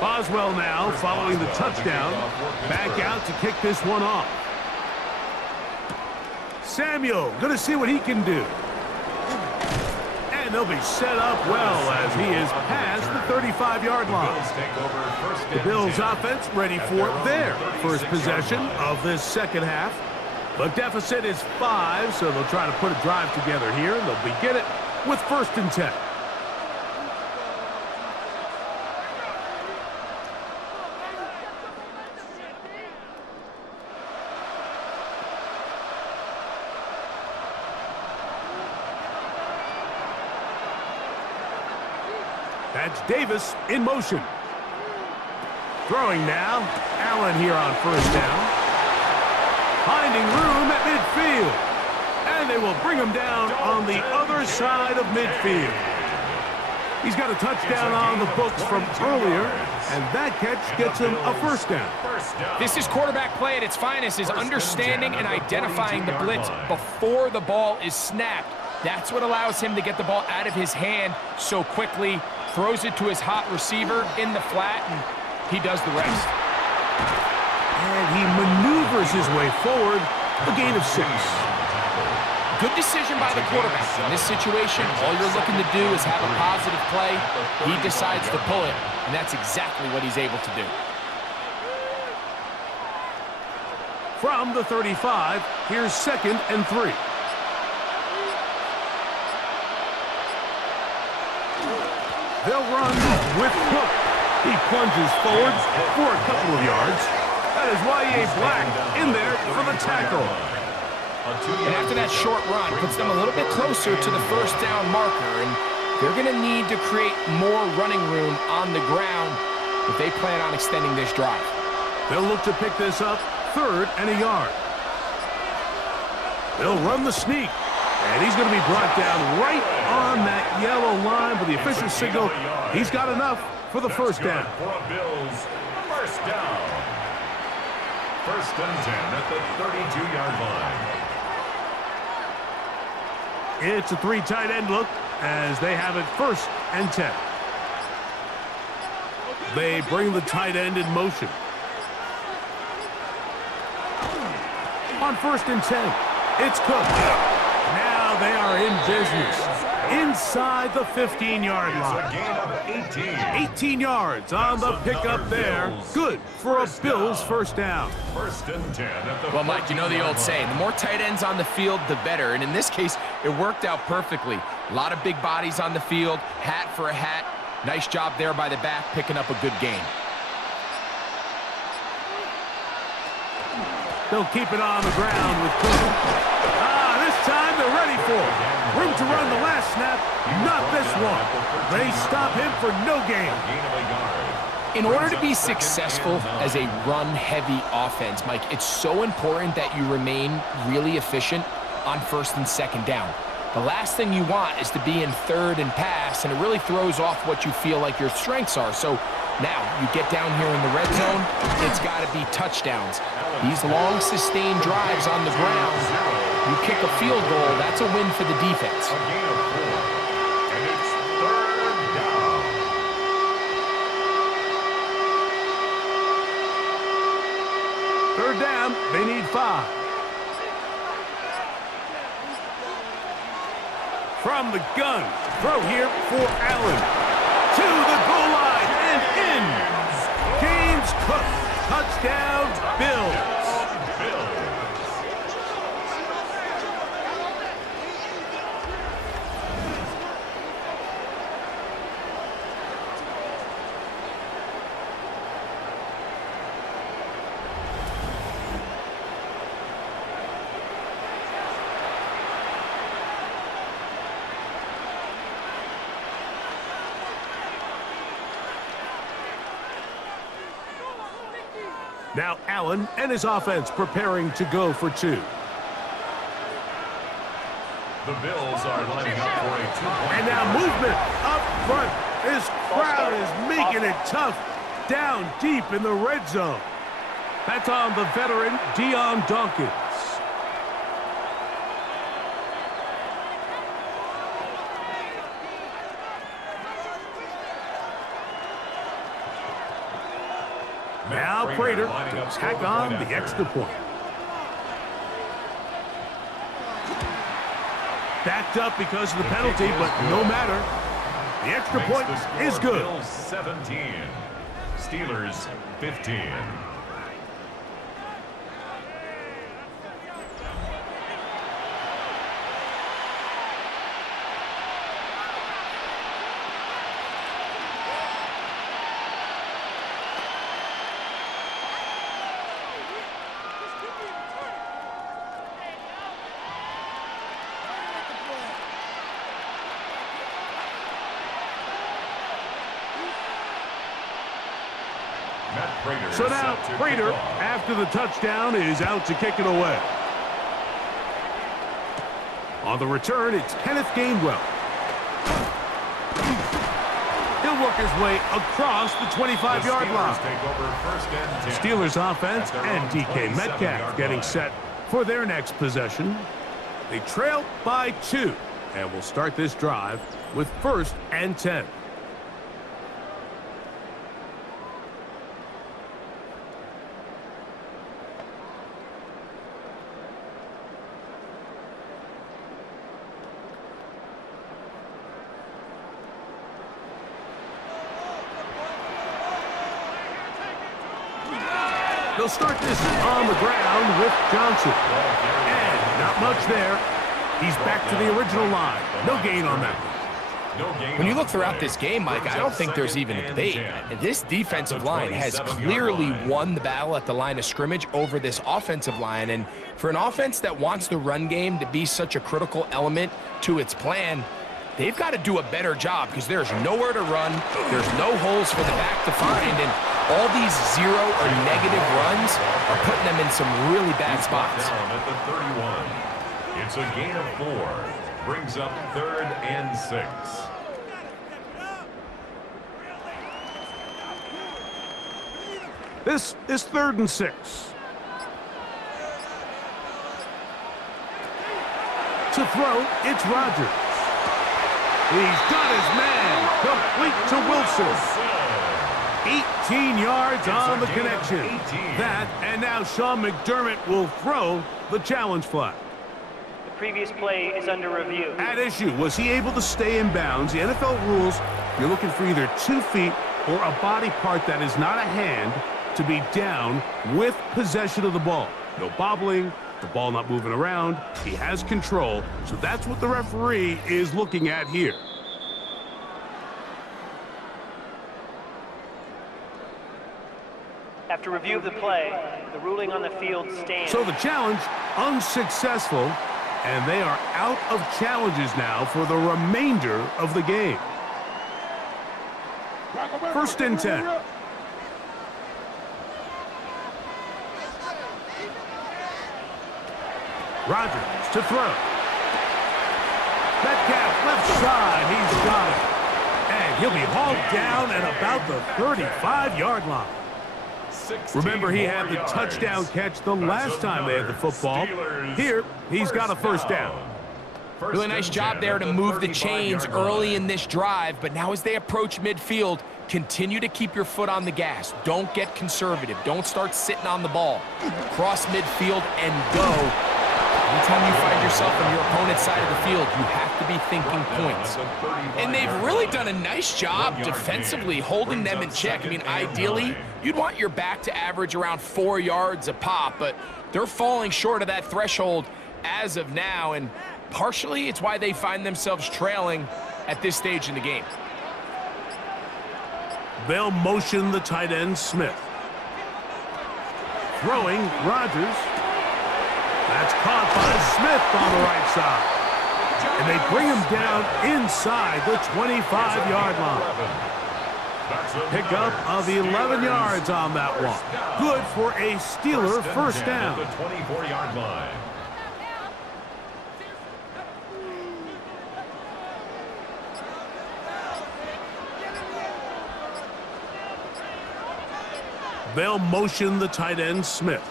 Boswell now following the touchdown. Back out to kick this one off. Samuel going to see what he can do. And they'll be set up well as he is past the 35-yard line. The Bills offense ready for their first possession of this second half. The deficit is 5, so they'll try to put a drive together here. They'll begin it with 1st and 10. That's Davis in motion. Throwing now. Allen here on 1st down. Finding room at midfield. And they will bring him down on the other side of midfield. He's got a touchdown on the books from earlier, and that catch gets him a 1st down. This is quarterback play at its finest, is understanding and identifying the blitz before the ball is snapped. That's what allows him to get the ball out of his hand so quickly, throws it to his hot receiver in the flat, and he does the rest. And he maneuvers his way forward, a gain of 6. Good decision by the quarterback. In this situation, all you're looking to do is have a positive play. He decides to pull it, and that's exactly what he's able to do. From the 35, here's 2nd and 3. They'll run with Cook. He plunges forward for a couple of yards. That is Y.A. Black in there for the tackle. And after that short run, puts them a little bit closer to the 1st down marker, and they're going to need to create more running room on the ground if they plan on extending this drive. They'll look to pick this up 3rd and a yard. They'll run the sneak, and he's going to be brought down right on that yellow line, but the official signal, he's got enough for the 1st down. Bills, 1st down. 1st and 10 at the 32-yard line. It's a 3 tight end look as they have it 1st and 10. They bring the tight end in motion. On 1st and 10, it's Cook. Now they are in business. Inside the 15-yard line. A gain of 18. 18 yards on the pickup there. Good for a Bills 1st down. 1st and 10 at the Well, Mike, you know the old saying, the more tight ends on the field, the better. And in this case, it worked out perfectly. A lot of big bodies on the field, hat for a hat. Nice job there by the back, picking up a good gain. They'll keep it on the ground with Cook. This time they're ready for it. Room to run the last snap, not this one. They stop him for no gain. In order to be successful as a run-heavy offense, Mike, it's so important that you remain really efficient on 1st and 2nd down. The last thing you want is to be in 3rd and pass, and it really throws off what you feel like your strengths are. So now you get down here in the red zone, it's got to be touchdowns. These long, sustained drives on the ground, you kick a field goal, that's a win for the defense. A gain of 4, and it's 3rd down. Third down, they need 5. From the gun, throw here for Allen. To the goal line and in. James Cook, touchdown, Bills. Now Allen and his offense preparing to go for 2. The Bills are lining up for a 2-point. And now movement up front. This crowd is making it tough down deep in the red zone. That's on the veteran Dion Dawkins. Now Prater to tack on the extra point. Backed up because of the penalty, but no matter. The extra point is good. Bills 17, Steelers 15. So now Prater, after the touchdown, is out to kick it away. On the return, it's Kenneth Gainwell. He'll work his way across the 25-yard line. Steelers offense and DK Metcalf getting set for their next possession. They trail by 2 and will start this drive with 1st and 10. They'll start this on the ground with Johnson. And not much there. He's back to the original line. No gain on that. When you look throughout this game, Mike, I don't think there's even a debate. This defensive line has clearly won the battle at the line of scrimmage over this offensive line. And for an offense that wants the run game to be such a critical element to its plan, they've got to do a better job because there's nowhere to run. There's no holes for the back to find. And all these 0 or negative runs are putting them in some really bad spots. At the 31. It's a gain of 4. Brings up 3rd and 6. This is 3rd and 6. To throw, it's Rodgers. He's got his man, complete to Wilson. 18 yards on the connection. That, and now Sean McDermott will throw the challenge flag. The previous play is under review. At issue, was he able to stay in bounds? The NFL rules, you're looking for either 2 feet or a body part that is not a hand to be down with possession of the ball. No bobbling, the ball not moving around. He has control, so that's what the referee is looking at here. After review of the play, the ruling on the field stands. So the challenge unsuccessful, and they are out of challenges now for the remainder of the game. 1st and 10. Rodgers to throw. Metcalf left side, he's got it. And he'll be hauled down at about the 35-yard line. Remember, he had the touchdown catch the last time they had the football. Here, he's got a 1st down. Really nice job there to move the chains early in this drive, but now as they approach midfield, continue to keep your foot on the gas. Don't get conservative. Don't start sitting on the ball. Cross midfield and go. Anytime you find yourself on your opponent's side of the field, you have to be thinking points. And they've really done a nice job defensively holding them in check. I mean, ideally, you'd want your back to average around 4 yards a pop, but they're falling short of that threshold as of now, and partially it's why they find themselves trailing at this stage in the game. They'll motion the tight end, Smith. Throwing, Rodgers. That's caught by Smith on the right side. And they bring him down inside the 25-yard line. Pickup of 11 yards on that one. Good for a Steeler 1st down. The 24-yard line. They'll motion the tight end, Smith.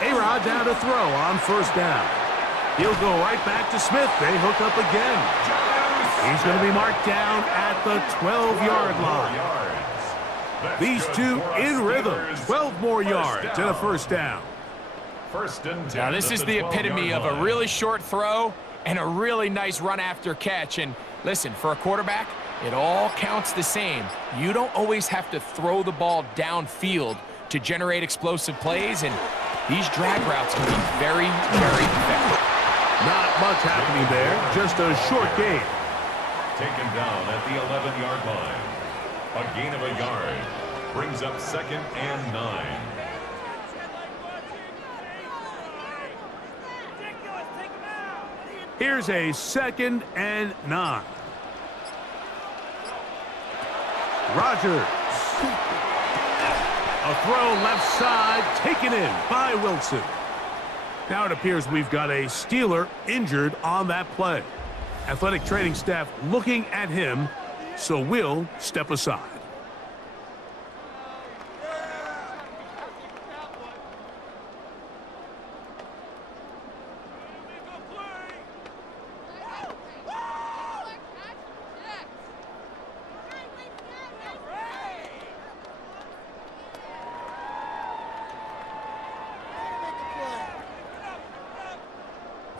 A-Rod down to throw on 1st down. He'll go right back to Smith. They hook up again. He's going to be marked down at the 12-yard line. These two in rhythm. 12 more yards and a first down. First and 10. Now, this is the epitome of a really short throw and a really nice run after catch. And listen, for a quarterback, it all counts the same. You don't always have to throw the ball downfield to generate explosive plays, and these drag routes can be very, very effective. Not much happening there, just a short gain. Taken down at the 11-yard line. A gain of a yard brings up 2nd and 9. Here's a 2nd and 9. Rodgers. A throw left side, taken in by Wilson. Now it appears we've got a Steeler injured on that play. Athletic training staff looking at him, so we'll step aside.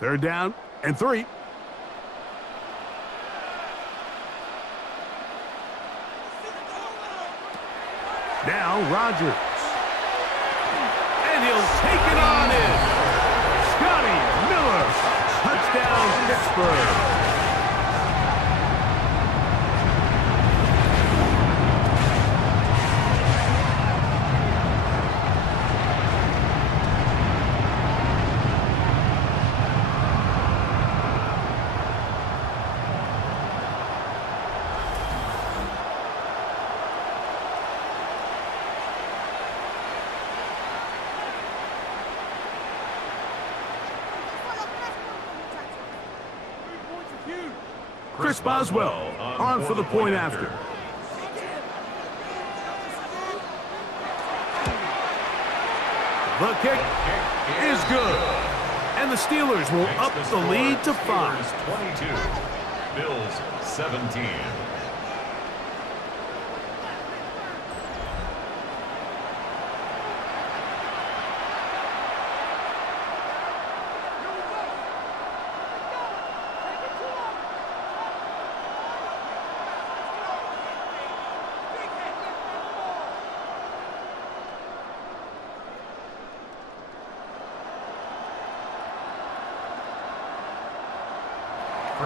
Third down and 3. Now Rodgers. And he'll take it on in. Scotty Miller. Touchdown, Pittsburgh. Chris Boswell on for the point after. The kick is good. And the Steelers will up the lead to 5. 22. Bills 17.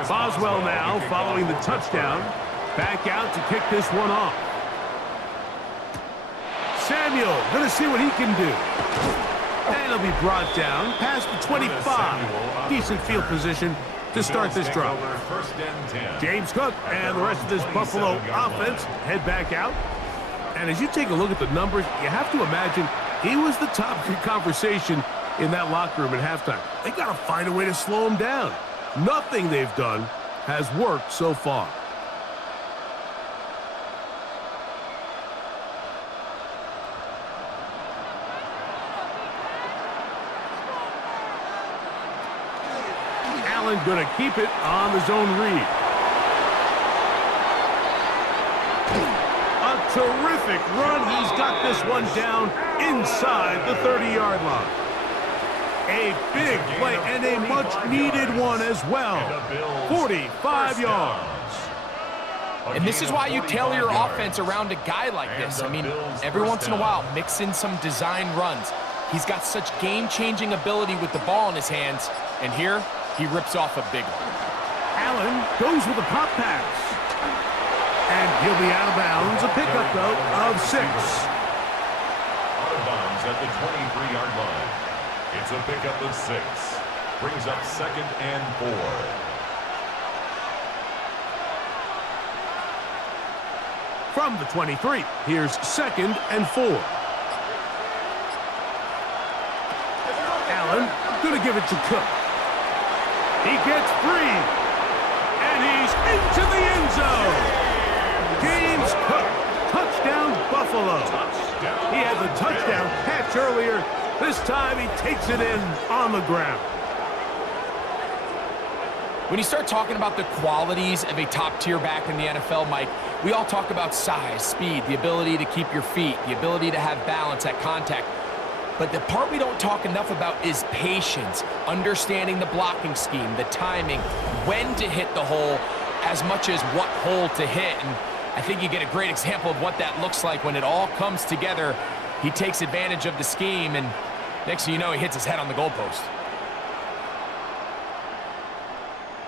Boswell now following the touchdown. Back out to kick this one off. Samuel going to see what he can do. And he'll be brought down past the 25. Decent field position to start this drive. James Cook and the rest of this Buffalo offense head back out. And as you take a look at the numbers, you have to imagine he was the topic of conversation in that locker room at halftime. They got to find a way to slow him down. Nothing they've done has worked so far. Allen going to keep it on the zone read. A terrific run. He's got this one down inside the 30-yard line. A big play and a much-needed one as well. 45 yards. And this is why you tailor your offense around a guy like this. I mean, every once in a while, mix in some design runs. He's got such game-changing ability with the ball in his hands. And here, he rips off a big one. Allen goes with a pop pass. And he'll be out of bounds. A pickup, though, of 6. Out of bounds at the 23-yard line. It's a pickup of 6. Brings up 2nd and 4. From the 23, here's 2nd and 4. Allen going to give it to Cook. He gets free. And he's into the end zone. James Cook, touchdown Buffalo. He had the touchdown catch earlier. This time he takes it in on the ground. When you start talking about the qualities of a top-tier back in the NFL, Mike, we all talk about size, speed, the ability to keep your feet, the ability to have balance at contact. But the part we don't talk enough about is patience, understanding the blocking scheme, the timing, when to hit the hole, as much as what hole to hit. And I think you get a great example of what that looks like when it all comes together. He takes advantage of the scheme, and next thing you know, he hits his head on the goalpost.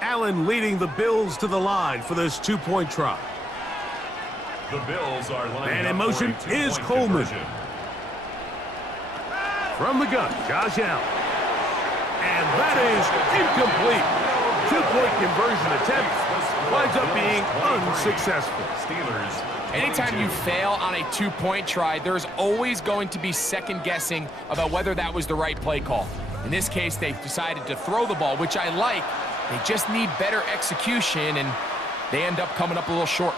Allen leading the Bills to the line for this two-point try. The Bills are lining And in up motion for a is two-point Coleman. conversion. From the gun, Josh Allen. And that is incomplete. Two-point conversion attempt winds up being unsuccessful. Steelers. Anytime you fail on a two-point try, there's always going to be second-guessing about whether that was the right play call. In this case, they decided to throw the ball, which I like. They just need better execution, and they end up coming up a little short.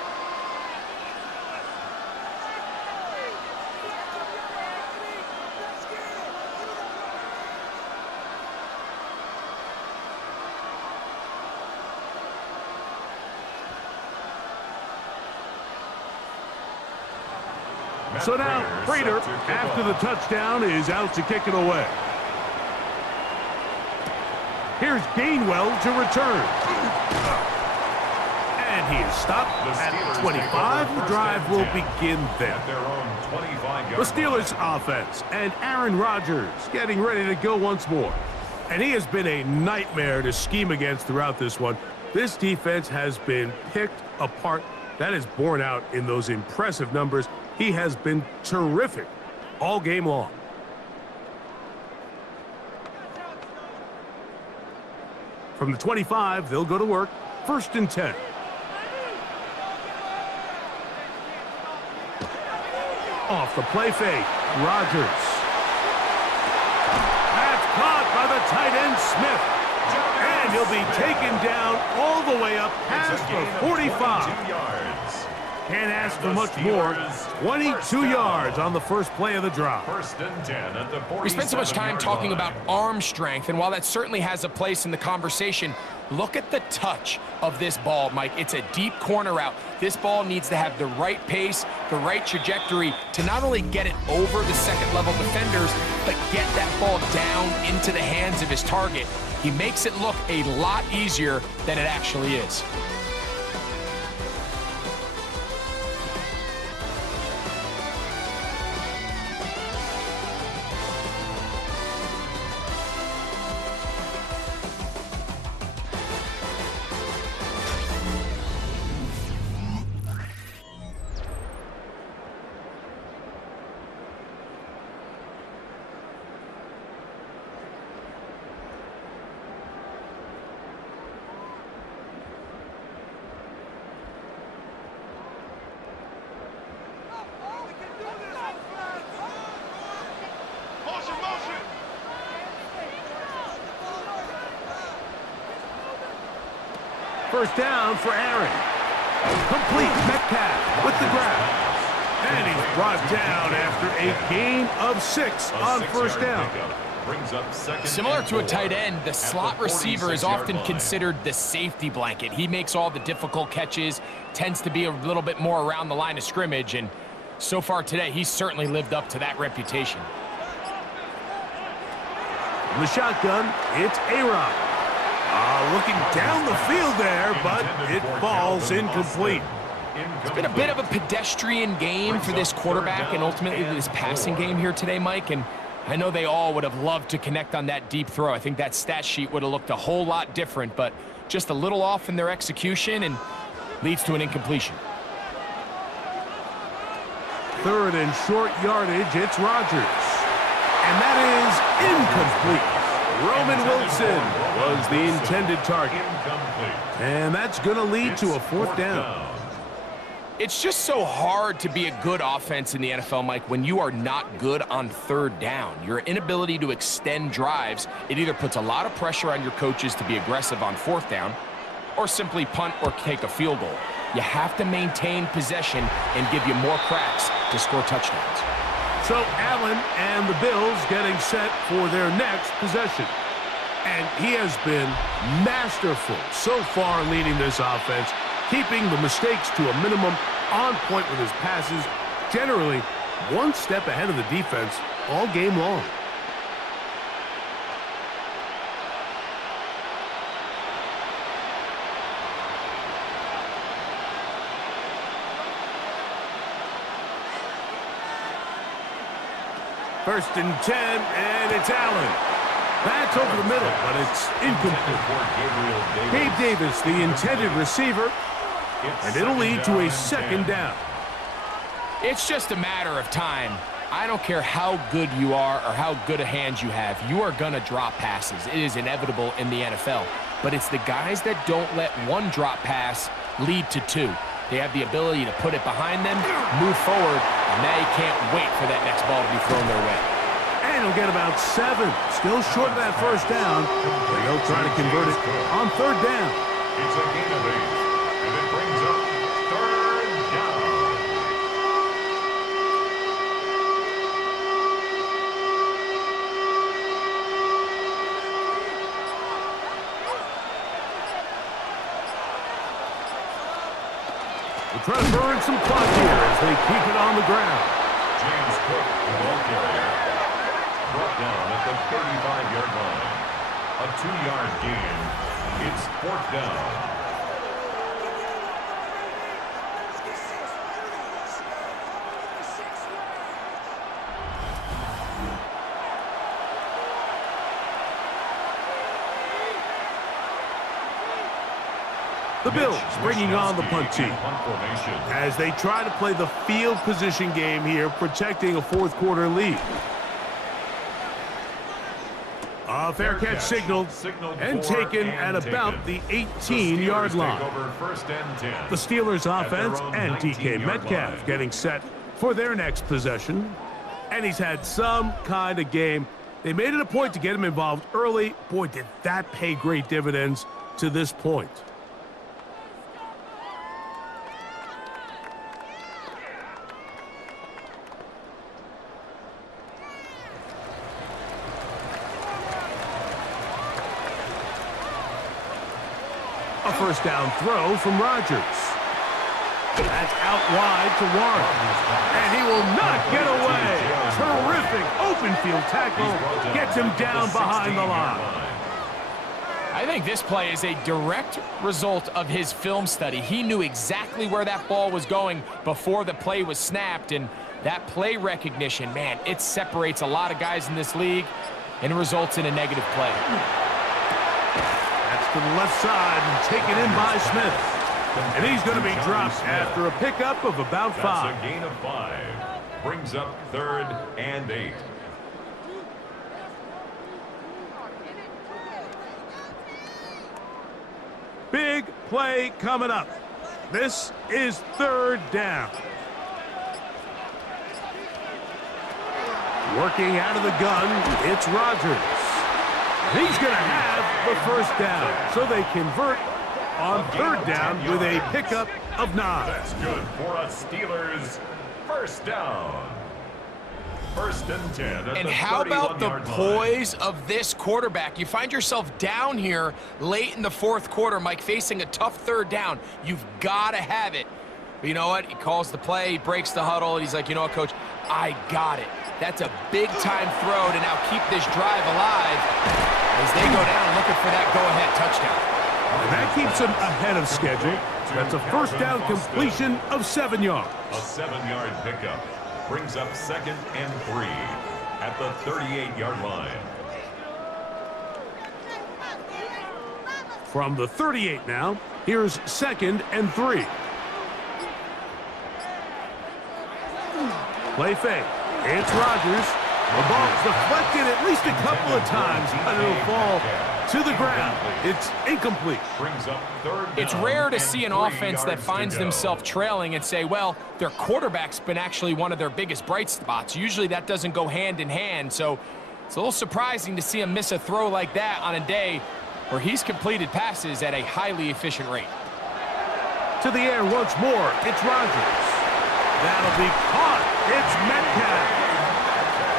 So now, Prater, after the touchdown, is out to kick it away. Here's Gainwell to return. And he is stopped at 25. The drive will begin there. The Steelers offense and Aaron Rodgers getting ready to go once more. And he has been a nightmare to scheme against throughout this one. This defense has been picked apart. That is borne out in those impressive numbers. He has been terrific all game long. From the 25, they'll go to work. 1st and 10. Off the play fake, Rodgers. That's caught by the tight end, Smith. And he'll be taken down all the way up past the 45. Can't ask for much more. 22 yards on the first play of the drive. 1st and 10 at the 47-yard We spent so much time talking about arm strength, and while that certainly has a place in the conversation, look at the touch of this ball, Mike. It's a deep corner route. This ball needs to have the right pace, the right trajectory to not only get it over the second-level defenders, but get that ball down into the hands of his target. He makes it look a lot easier than it actually is. First down for Aaron. Complete. Metcalf with the grab. And he's brought down after a gain of 6 on first down. Similar to a tight end, the slot receiver is often considered the safety blanket. He makes all the difficult catches, tends to be a little bit more around the line of scrimmage, and so far today, he's certainly lived up to that reputation. In the shotgun, it's A-Rod. Looking down the field there, but it falls incomplete. It's been a bit of a pedestrian game for this quarterback and ultimately this passing game here today, Mike, and I know they all would have loved to connect on that deep throw. I think that stat sheet would have looked a whole lot different, but just a little off in their execution and leads to an incompletion. 3rd and short yardage, it's Rodgers. And that is incomplete. Roman Wilson was the intended target. And that's going to lead to a 4th down. It's just so hard to be a good offense in the NFL, Mike, when you are not good on 3rd down. Your inability to extend drives, it either puts a lot of pressure on your coaches to be aggressive on 4th down or simply punt or take a field goal. You have to maintain possession and give you more cracks to score touchdowns. So Allen and the Bills getting set for their next possession. And he has been masterful so far leading this offense, keeping the mistakes to a minimum, on point with his passes, generally one step ahead of the defense all game long. First and 10, and it's Allen. That's over the middle, but it's incomplete. Gabe Davis, the intended receiver, and it'll lead to a second down. It's just a matter of time. I don't care how good you are or how good a hand you have. You are going to drop passes. It is inevitable in the NFL. But it's the guys that don't let one drop pass lead to two. They have the ability to put it behind them, move forward, and now you can't wait for that next ball to be thrown their way. And he'll get about 7. Still short of that first down. But he'll try to convert it on third down. It's a gain of 8, and it brings up third down. We'll try to burn some clock here as they keep it on the ground. James Cook, the ball carrier, brought down at the 35-yard line. A 2-yard gain. It's fourth down. The Bills bringing on the punt team as they try to play the field position game here, protecting a fourth quarter lead. A fair catch signaled and taken at about the 18-yard line. The Steelers offense and DK Metcalf getting set for their next possession. And he's had some kind of game. They made it a point to get him involved early. Boy, did that pay great dividends to this point. A first down throw from Rodgers. That's out wide to Warren. And he will not get away. Terrific open field tackle. Gets him down behind the line. I think this play is a direct result of his film study. He knew exactly where that ball was going before the play was snapped. And that play recognition, man, it separates a lot of guys in this league and results in a negative play. That's to the left side and taken in by Smith. And he's going to be dropped after a pickup of about 5. That's a gain of 5. Brings up third and 8. Big play coming up. This is third down. Working out of the gun, it's Rodgers. He's going to have the first down, so they convert on third down with a pickup of 9. That's good for a Steelers first down. First and 10. And how about the poise of this quarterback? You find yourself down here late in the fourth quarter, Mike, facing a tough third down. You've got to have it. But you know what? He calls the play, he breaks the huddle, and he's like, you know what, Coach? I got it. That's a big-time throw to now keep this drive alive as they go down looking for that go-ahead touchdown. And that keeps them ahead of schedule. That's a first down completion of 7 yards. A 7-yard pickup brings up second and 3 at the 38-yard line. From the 38 now, here's second and 3. Play fake. It's Rodgers. The ball's deflected at least a couple of times, but it'll fall to the ground. It's incomplete. Brings up third down. It's rare to see an offense that finds themselves trailing and say, well, their quarterback's been actually one of their biggest bright spots. Usually that doesn't go hand in hand, so it's a little surprising to see him miss a throw like that on a day where he's completed passes at a highly efficient rate. To the air once more, it's Rodgers. That'll be caught. It's Metcalf.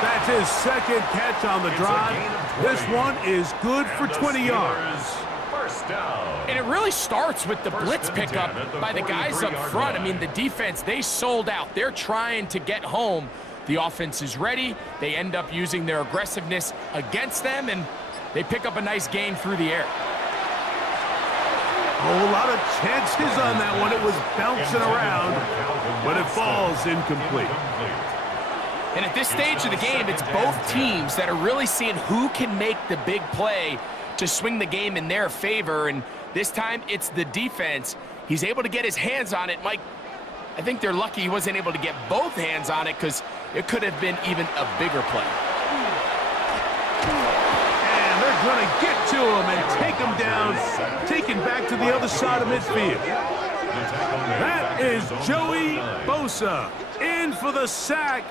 That's his second catch on the drive. This one is good for 20 yards. First down. And it really starts with the blitz pickup by the guys up front. I mean, the defense, they sold out. They're trying to get home. The offense is ready. They end up using their aggressiveness against them, and they pick up a nice gain through the air. A lot of chances on that one. It was bouncing around, but it falls incomplete. And at this stage of the game, it's both teams that are really seeing who can make the big play to swing the game in their favor. And this time, it's the defense. He's able to get his hands on it. Mike, I think they're lucky he wasn't able to get both hands on it because it could have been even a bigger play. And they're going to get to him and take him down, taken back to the other side of midfield. That is Joey Bosa in for the sack.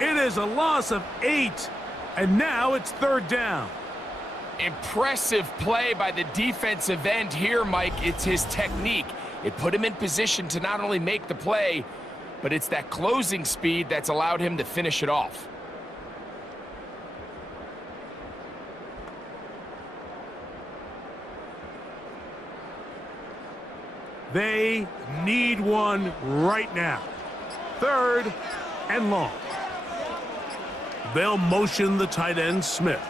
It is a loss of 8, and now it's third down. Impressive play by the defensive end here, Mike. It's his technique. It put him in position to not only make the play, but it's that closing speed that's allowed him to finish it off. They need one right now. Third and long. They'll motion the tight end, Smith.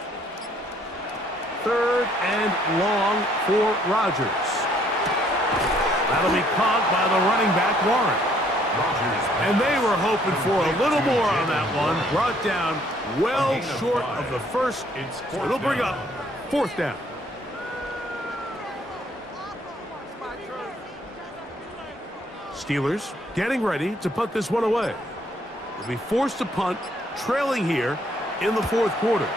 Third and long for Rodgers. That'll be caught by the running back, Warren. And they were hoping for a little more on that one. Brought down well short of the first. So it'll bring up fourth down. Steelers getting ready to put this one away. They'll be forced to punt, trailing here in the fourth quarter.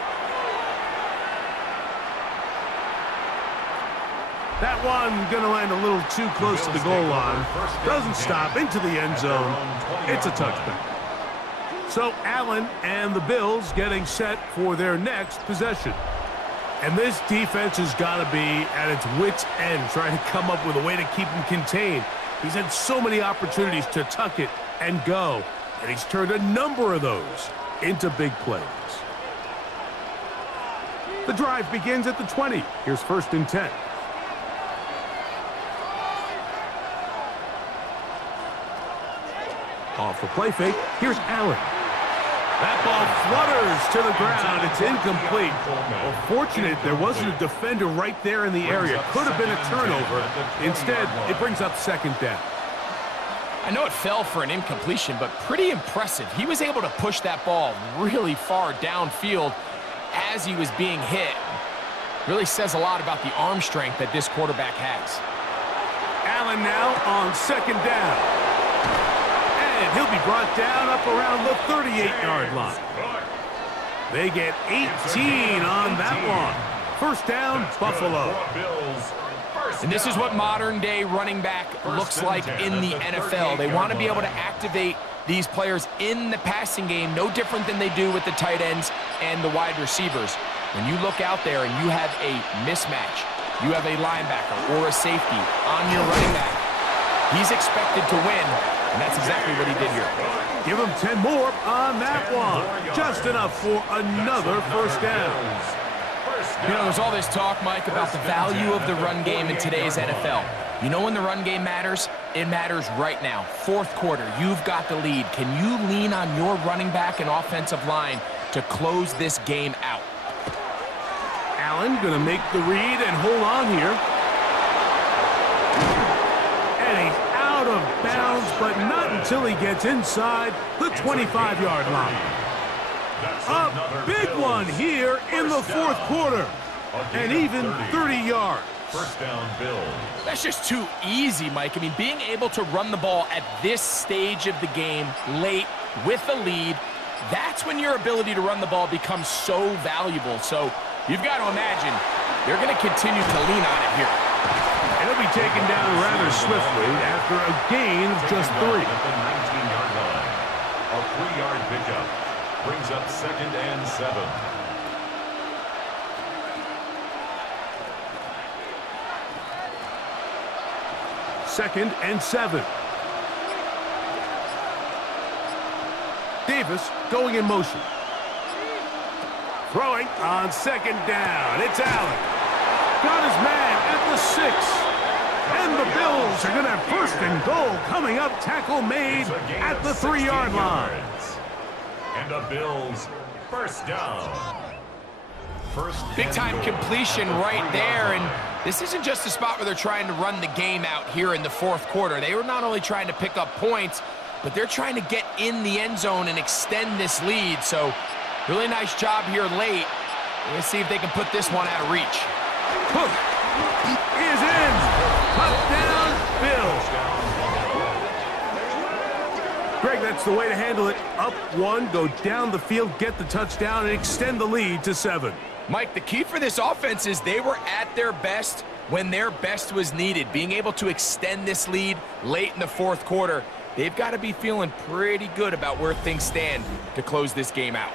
That one going to land a little too close to the goal line. Doesn't stop into the end zone. It's a touchback. So Allen and the Bills getting set for their next possession. And this defense has got to be at its wits' end, trying to come up with a way to keep him contained. He's had so many opportunities to tuck it and go, and he's turned a number of those into big plays. The drive begins at the 20. Here's first and 10. Off the play fake, here's Allen. That ball flutters to the ground. It's incomplete. Well, fortunate there wasn't a defender right there in the area. Could have been a turnover. Instead, it brings up second down. I know it fell for an incompletion, but pretty impressive. He was able to push that ball really far downfield as he was being hit. Really says a lot about the arm strength that this quarterback has. Allen now on second down. And he'll be brought down up around the 38-yard line. They get 18 on that one. First down, Buffalo. And this is what modern-day running back looks like in the NFL. They want to be able to activate these players in the passing game, no different than they do with the tight ends and the wide receivers. When you look out there and you have a mismatch, you have a linebacker or a safety on your running back, he's expected to win, and that's exactly what he did here. Give him 10 more on that one. Just enough for another first down. You know, there's all this talk, Mike, about the value of the run game in today's NFL. You know when the run game matters? It matters right now. Fourth quarter, you've got the lead. Can you lean on your running back and offensive line to close this game out? Allen going to make the read and hold on here. And he's out of bounds, but not until he gets inside the 25-yard line. A big one here in the fourth quarter, and even 30 yards. First down, Bills. That's just too easy, Mike. I mean, being able to run the ball at this stage of the game, late, with the lead, that's when your ability to run the ball becomes so valuable. So you've got to imagine they're going to continue to lean on it here. It'll be taken down rather swiftly after a gain of just 3. At the 19-yard line. A 3-yard pickup brings up second and 7. Second and 7. Davis going in motion. Throwing on second down. It's Allen. Got his man at the 6. And the Bills are going to have first and goal coming up. Tackle made at the 3-yard line. And the Bills first down. Big-time completion right there, and this isn't just a spot where they're trying to run the game out here in the fourth quarter. They were not only trying to pick up points, but they're trying to get in the end zone and extend this lead. So really nice job here late. Let's see if they can put this one out of reach. Hook is in. Touchdown, Bills. Greg, that's the way to handle it. Up 1, go down the field, get the touchdown, and extend the lead to 7. Mike, the key for this offense is they were at their best when their best was needed. Being able to extend this lead late in the fourth quarter, they've got to be feeling pretty good about where things stand to close this game out.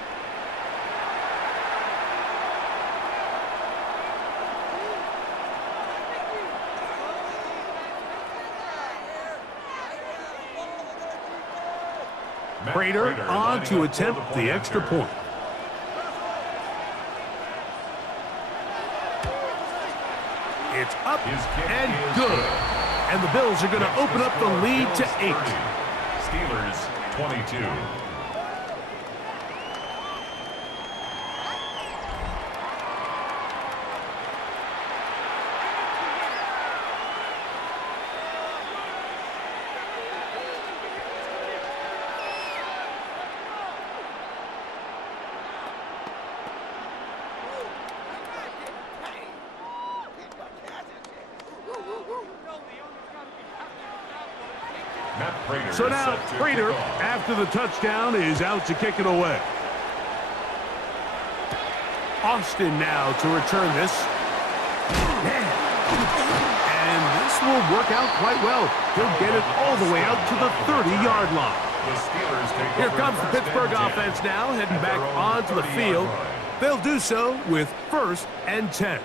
Prater on to attempt the extra point. It's up and good. And the Bills are going to open up the lead to 8. Steelers 22. So now Prater, after the touchdown, is out to kick it away. Austin now to return this. And this will work out quite well. He'll get it all the way out to the 30-yard line. Here comes the Pittsburgh offense now, heading back onto the field. They'll do so with 1st and 10.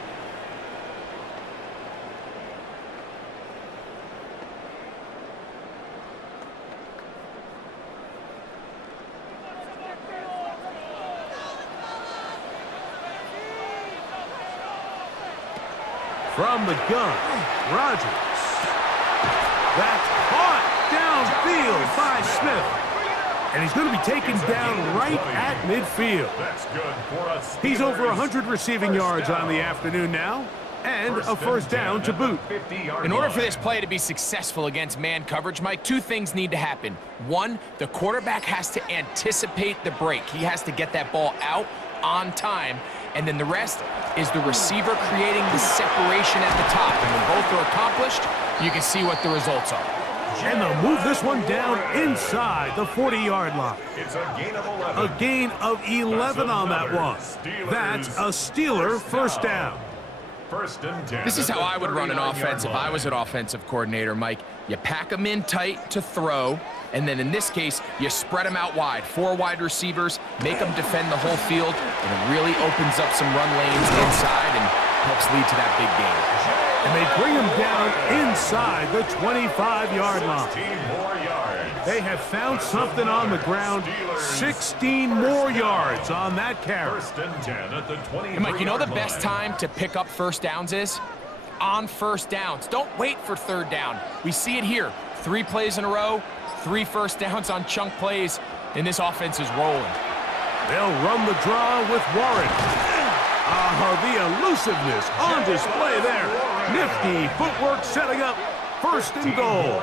From the gun, Rodgers. That's caught downfield by Smith. And he's going to be taken down right at midfield. He's over 100 receiving yards on the afternoon now, and a first down to boot. In order for this play to be successful against man coverage, Mike, 2 things need to happen. 1, the quarterback has to anticipate the break. He has to get that ball out on time, and then the rest is the receiver creating the separation at the top. And when both are accomplished, you can see what the results are. And they'll move this one down inside the 40-yard line. It's a gain of 11. A gain of 11 on that one. That's a Steeler first down. First and 10. This is how I would run an offense if I was an offensive coordinator, Mike. You pack them in tight to throw, and then in this case, you spread them out wide. 4 wide receivers, make them defend the whole field, and it really opens up some run lanes inside and helps lead to that big game. And they bring him down inside the 25-yard line. They have found something on the ground. 16 more yards on that carry. First and 10 at the 20. And Mike, you know the best time to pick up first downs is? On first downs. Don't wait for third down. We see it here. 3 plays in a row, 3 first downs on chunk plays, and this offense is rolling. They'll run the draw with Warren. The elusiveness on display there. Nifty footwork setting up first and goal.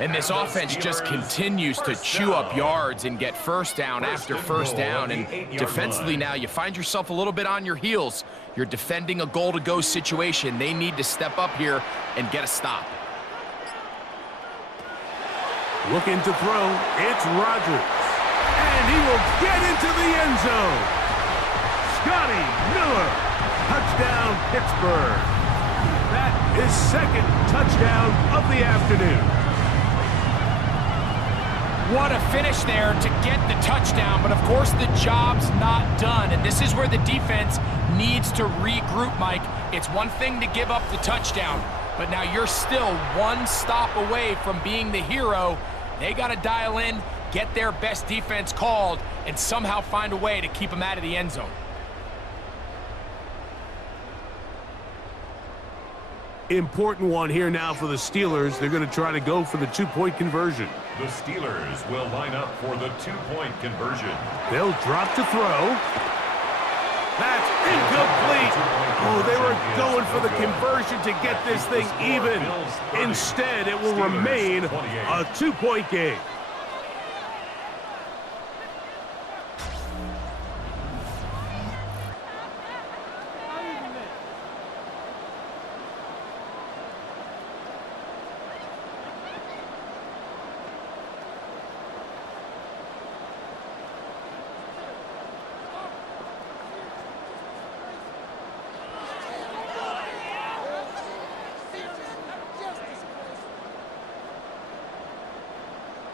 And this offense just continues to chew up yards and get first down after first down. And defensively now, you find yourself a little bit on your heels. You're defending a goal-to-go situation. They need to step up here and get a stop. Looking to throw, it's Rodgers. And he will get into the end zone. Scotty Miller, touchdown Pittsburgh. That is 2nd touchdown of the afternoon. What a finish there to get the touchdown, but of course the job's not done, and this is where the defense needs to regroup, Mike. It's one thing to give up the touchdown, but now you're still 1 stop away from being the hero. They got to dial in, get their best defense called, and somehow find a way to keep him out of the end zone. Important one here now for the Steelers. They're going to try to go for the two-point conversion. The Steelers will line up for the two-point conversion. They'll drop to throw. That's incomplete. Oh, they were going for the conversion to get this thing even. Instead, it will remain a two-point game.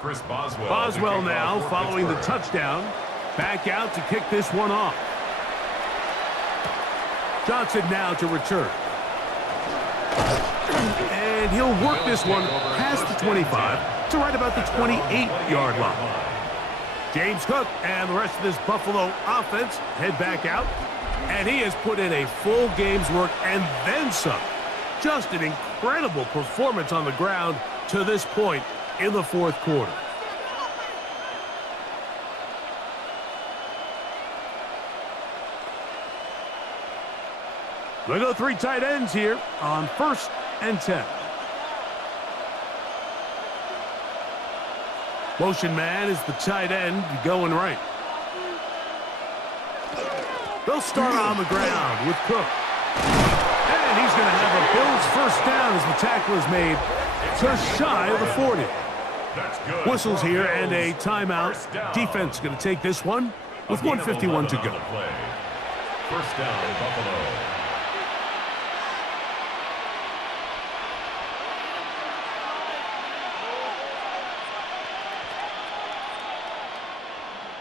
Chris Boswell. Boswell now, following the touchdown, back out to kick this one off. Johnson now to return. And he'll work this one past the 25 to right about the 28-yard line. James Cook and the rest of this Buffalo offense head back out, and he has put in a full game's work and then some. Just an incredible performance on the ground to this point in the fourth quarter. They'll go three tight ends here on 1st and 10. Motion man is the tight end going right. They'll start on the ground with Cook. And he's going to have a Bills first down as the tackle is made just shy of the 40. Whistles here and a timeout. Defense going to take this one with 1:51 to go. First down, Buffalo.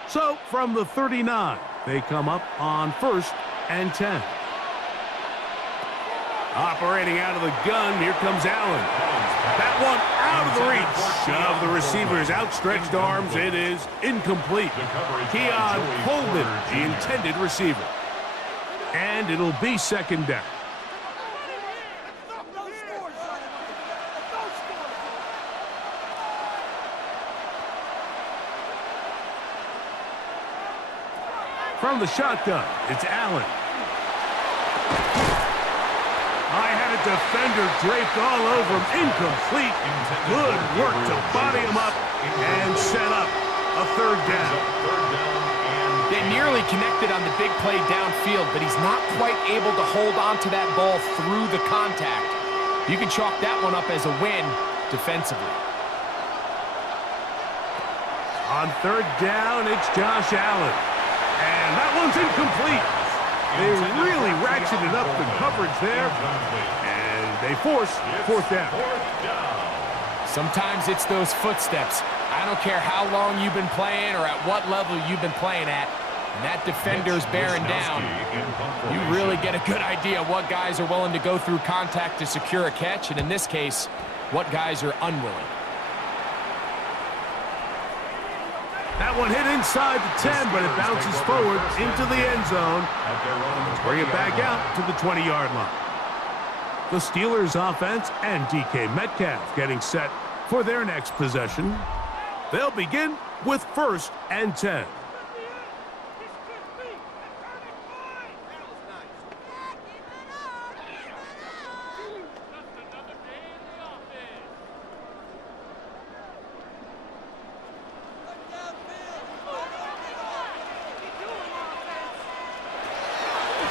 So from the 39, they come up on 1st and 10. Operating out of the gun, here comes Allen. That one out of the reach of the receiver's outstretched arms. It is incomplete. Keon Coleman, the intended receiver. And it'll be second down. From the shotgun, it's Allen. Defender draped all over him. Incomplete. Good work to body him up and set up a third down. They nearly connected on the big play downfield, but he's not quite able to hold on to that ball through the contact. You can chalk that one up as a win defensively. On third down, it's Josh Allen. And that one's incomplete. They really ratcheted up the coverage there, and they force fourth down. Sometimes it's those footsteps. I don't care how long you've been playing or at what level you've been playing at, and that defender's bearing down. You really get a good idea of what guys are willing to go through contact to secure a catch, and in this case, what guys are unwilling. That one hit inside the 10, but it bounces forward into the end zone. Bring it back out to the 20-yard line. The Steelers offense and DK Metcalf getting set for their next possession. They'll begin with 1st and 10.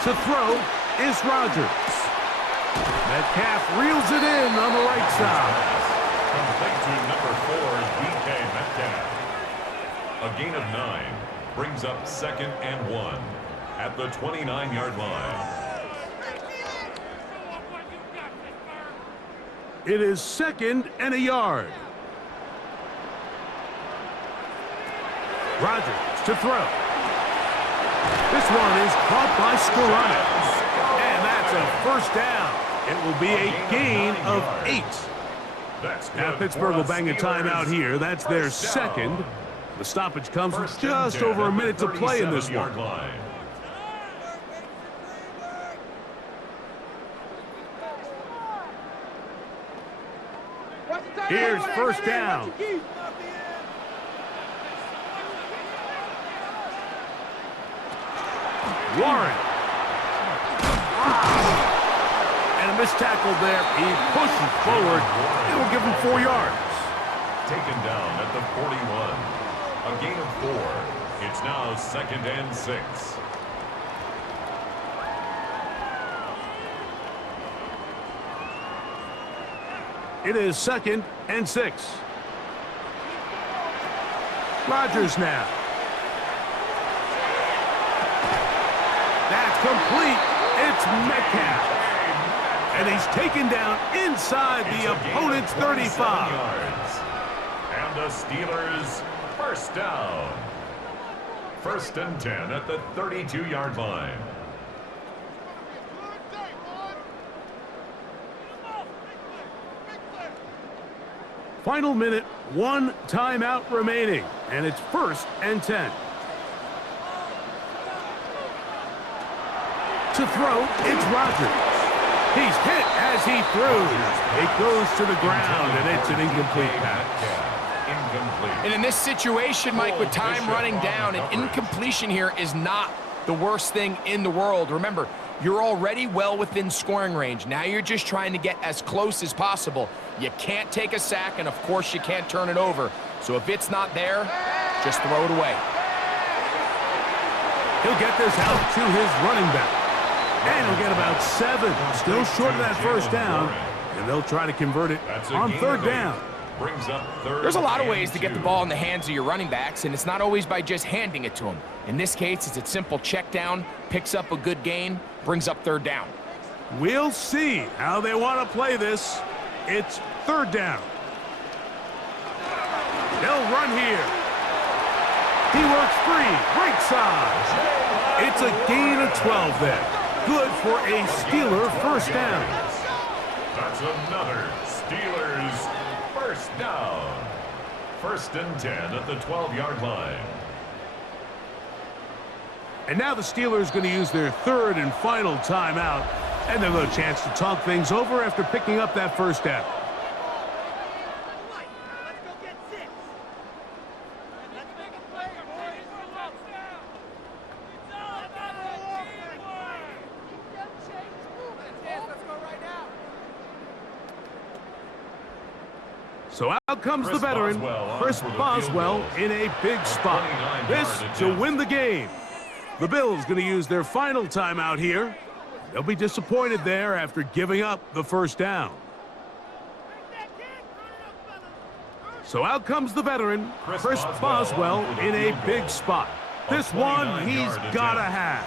To throw is Rodgers. Metcalf reels it in on the right side. Complete to number 4, DK Metcalf. A gain of 9 brings up 2nd and 1 at the 29-yard line. It is 2nd and a yard. Rodgers to throw. This one is caught by Skoranek. And that's a first down. It will be a gain of 8. Now Pittsburgh will bang a timeout here. That's their second. The stoppage comes with First and just 10 over a at the minute to play in this 37-yard one. line. Here's first down. Warren. And a missed tackle there. He pushes forward. It will give him 4 yards. Taken down at the 41. A gain of 4. It's now 2nd and 6. It is 2nd and 6. Rodgers now. That's complete. It's Metcalf. And he's taken down inside the opponent's 35. Yards. And the Steelers first down. 1st and 10 at the 32-yard line. Final minute, 1 timeout remaining, and it's 1st and 10. To throw, it's Rodgers. He's hit as he throws. It goes to the ground, and it's an incomplete pass. Incomplete. And in this situation, Mike, with time running down, an incompletion here is not the worst thing in the world. Remember, you're already well within scoring range. Now you're just trying to get as close as possible. You can't take a sack, and of course you can't turn it over. So if it's not there, just throw it away. He'll get this out to his running back. And he'll get about 7. Still short of that first down. And they'll try to convert it on 3rd down. Brings up 3rd. There's a lot of ways to get the ball in the hands of your running backs, and it's not always by just handing it to them. In this case, it's a simple check down, picks up a good gain, brings up 3rd down. We'll see how they want to play this. It's 3rd down. They'll run here. He works free. Right side. It's a gain of 12 there. Good for a Steeler first down. That's another Steelers first down. 1st and 10 at the 12-yard line. And now the Steelers going to use their 3rd and final timeout. And they'll have a chance to talk things over after picking up that first down. So out comes the veteran, Chris Boswell, in a big spot. This to win the game. The Bills going to use their final timeout here. They'll be disappointed there after giving up the first down. So out comes the veteran, Chris Boswell, in a big spot. This one he's got to have.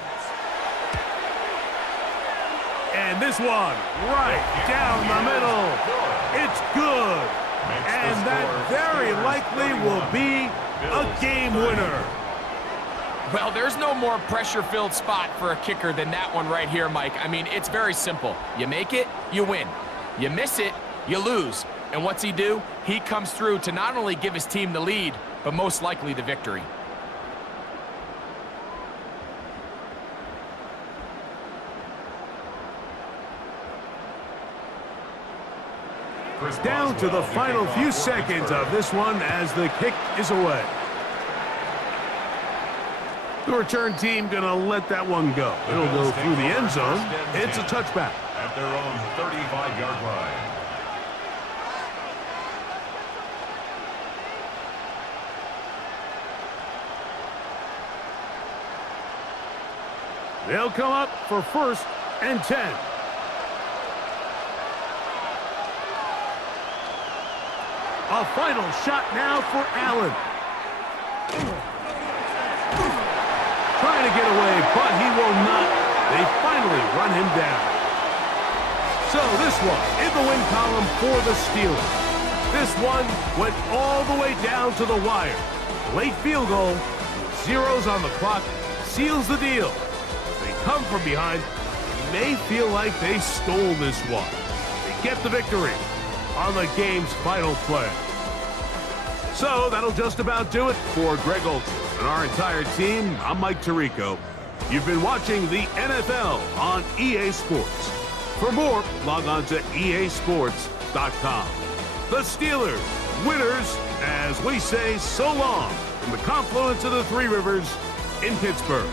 And this one right down the middle. It's good. And that very likely will be a game winner. Well, there's no more pressure-filled spot for a kicker than that one right here, Mike. I mean, it's very simple. You make it, you win. You miss it, you lose. And what's he do? He comes through to not only give his team the lead, but most likely the victory. Down to the final few seconds of this one as the kick is away. The return team going to let that one go. It'll go through the end zone. It's a touchback. At their own 35-yard line. They'll come up for 1st and 10. A final shot now for Allen. Trying to get away, but he will not. They finally run him down. So this one in the win column for the Steelers. This one went all the way down to the wire. Late field goal, zeros on the clock, seals the deal. As they come from behind, they may feel like they stole this one. They get the victory on the game's final play. So that'll just about do it for Greg Olson and our entire team. I'm Mike Tirico. You've been watching the NFL on EA Sports. For more, log on to easports.com. The Steelers, winners, as we say so long from the confluence of the Three Rivers in Pittsburgh.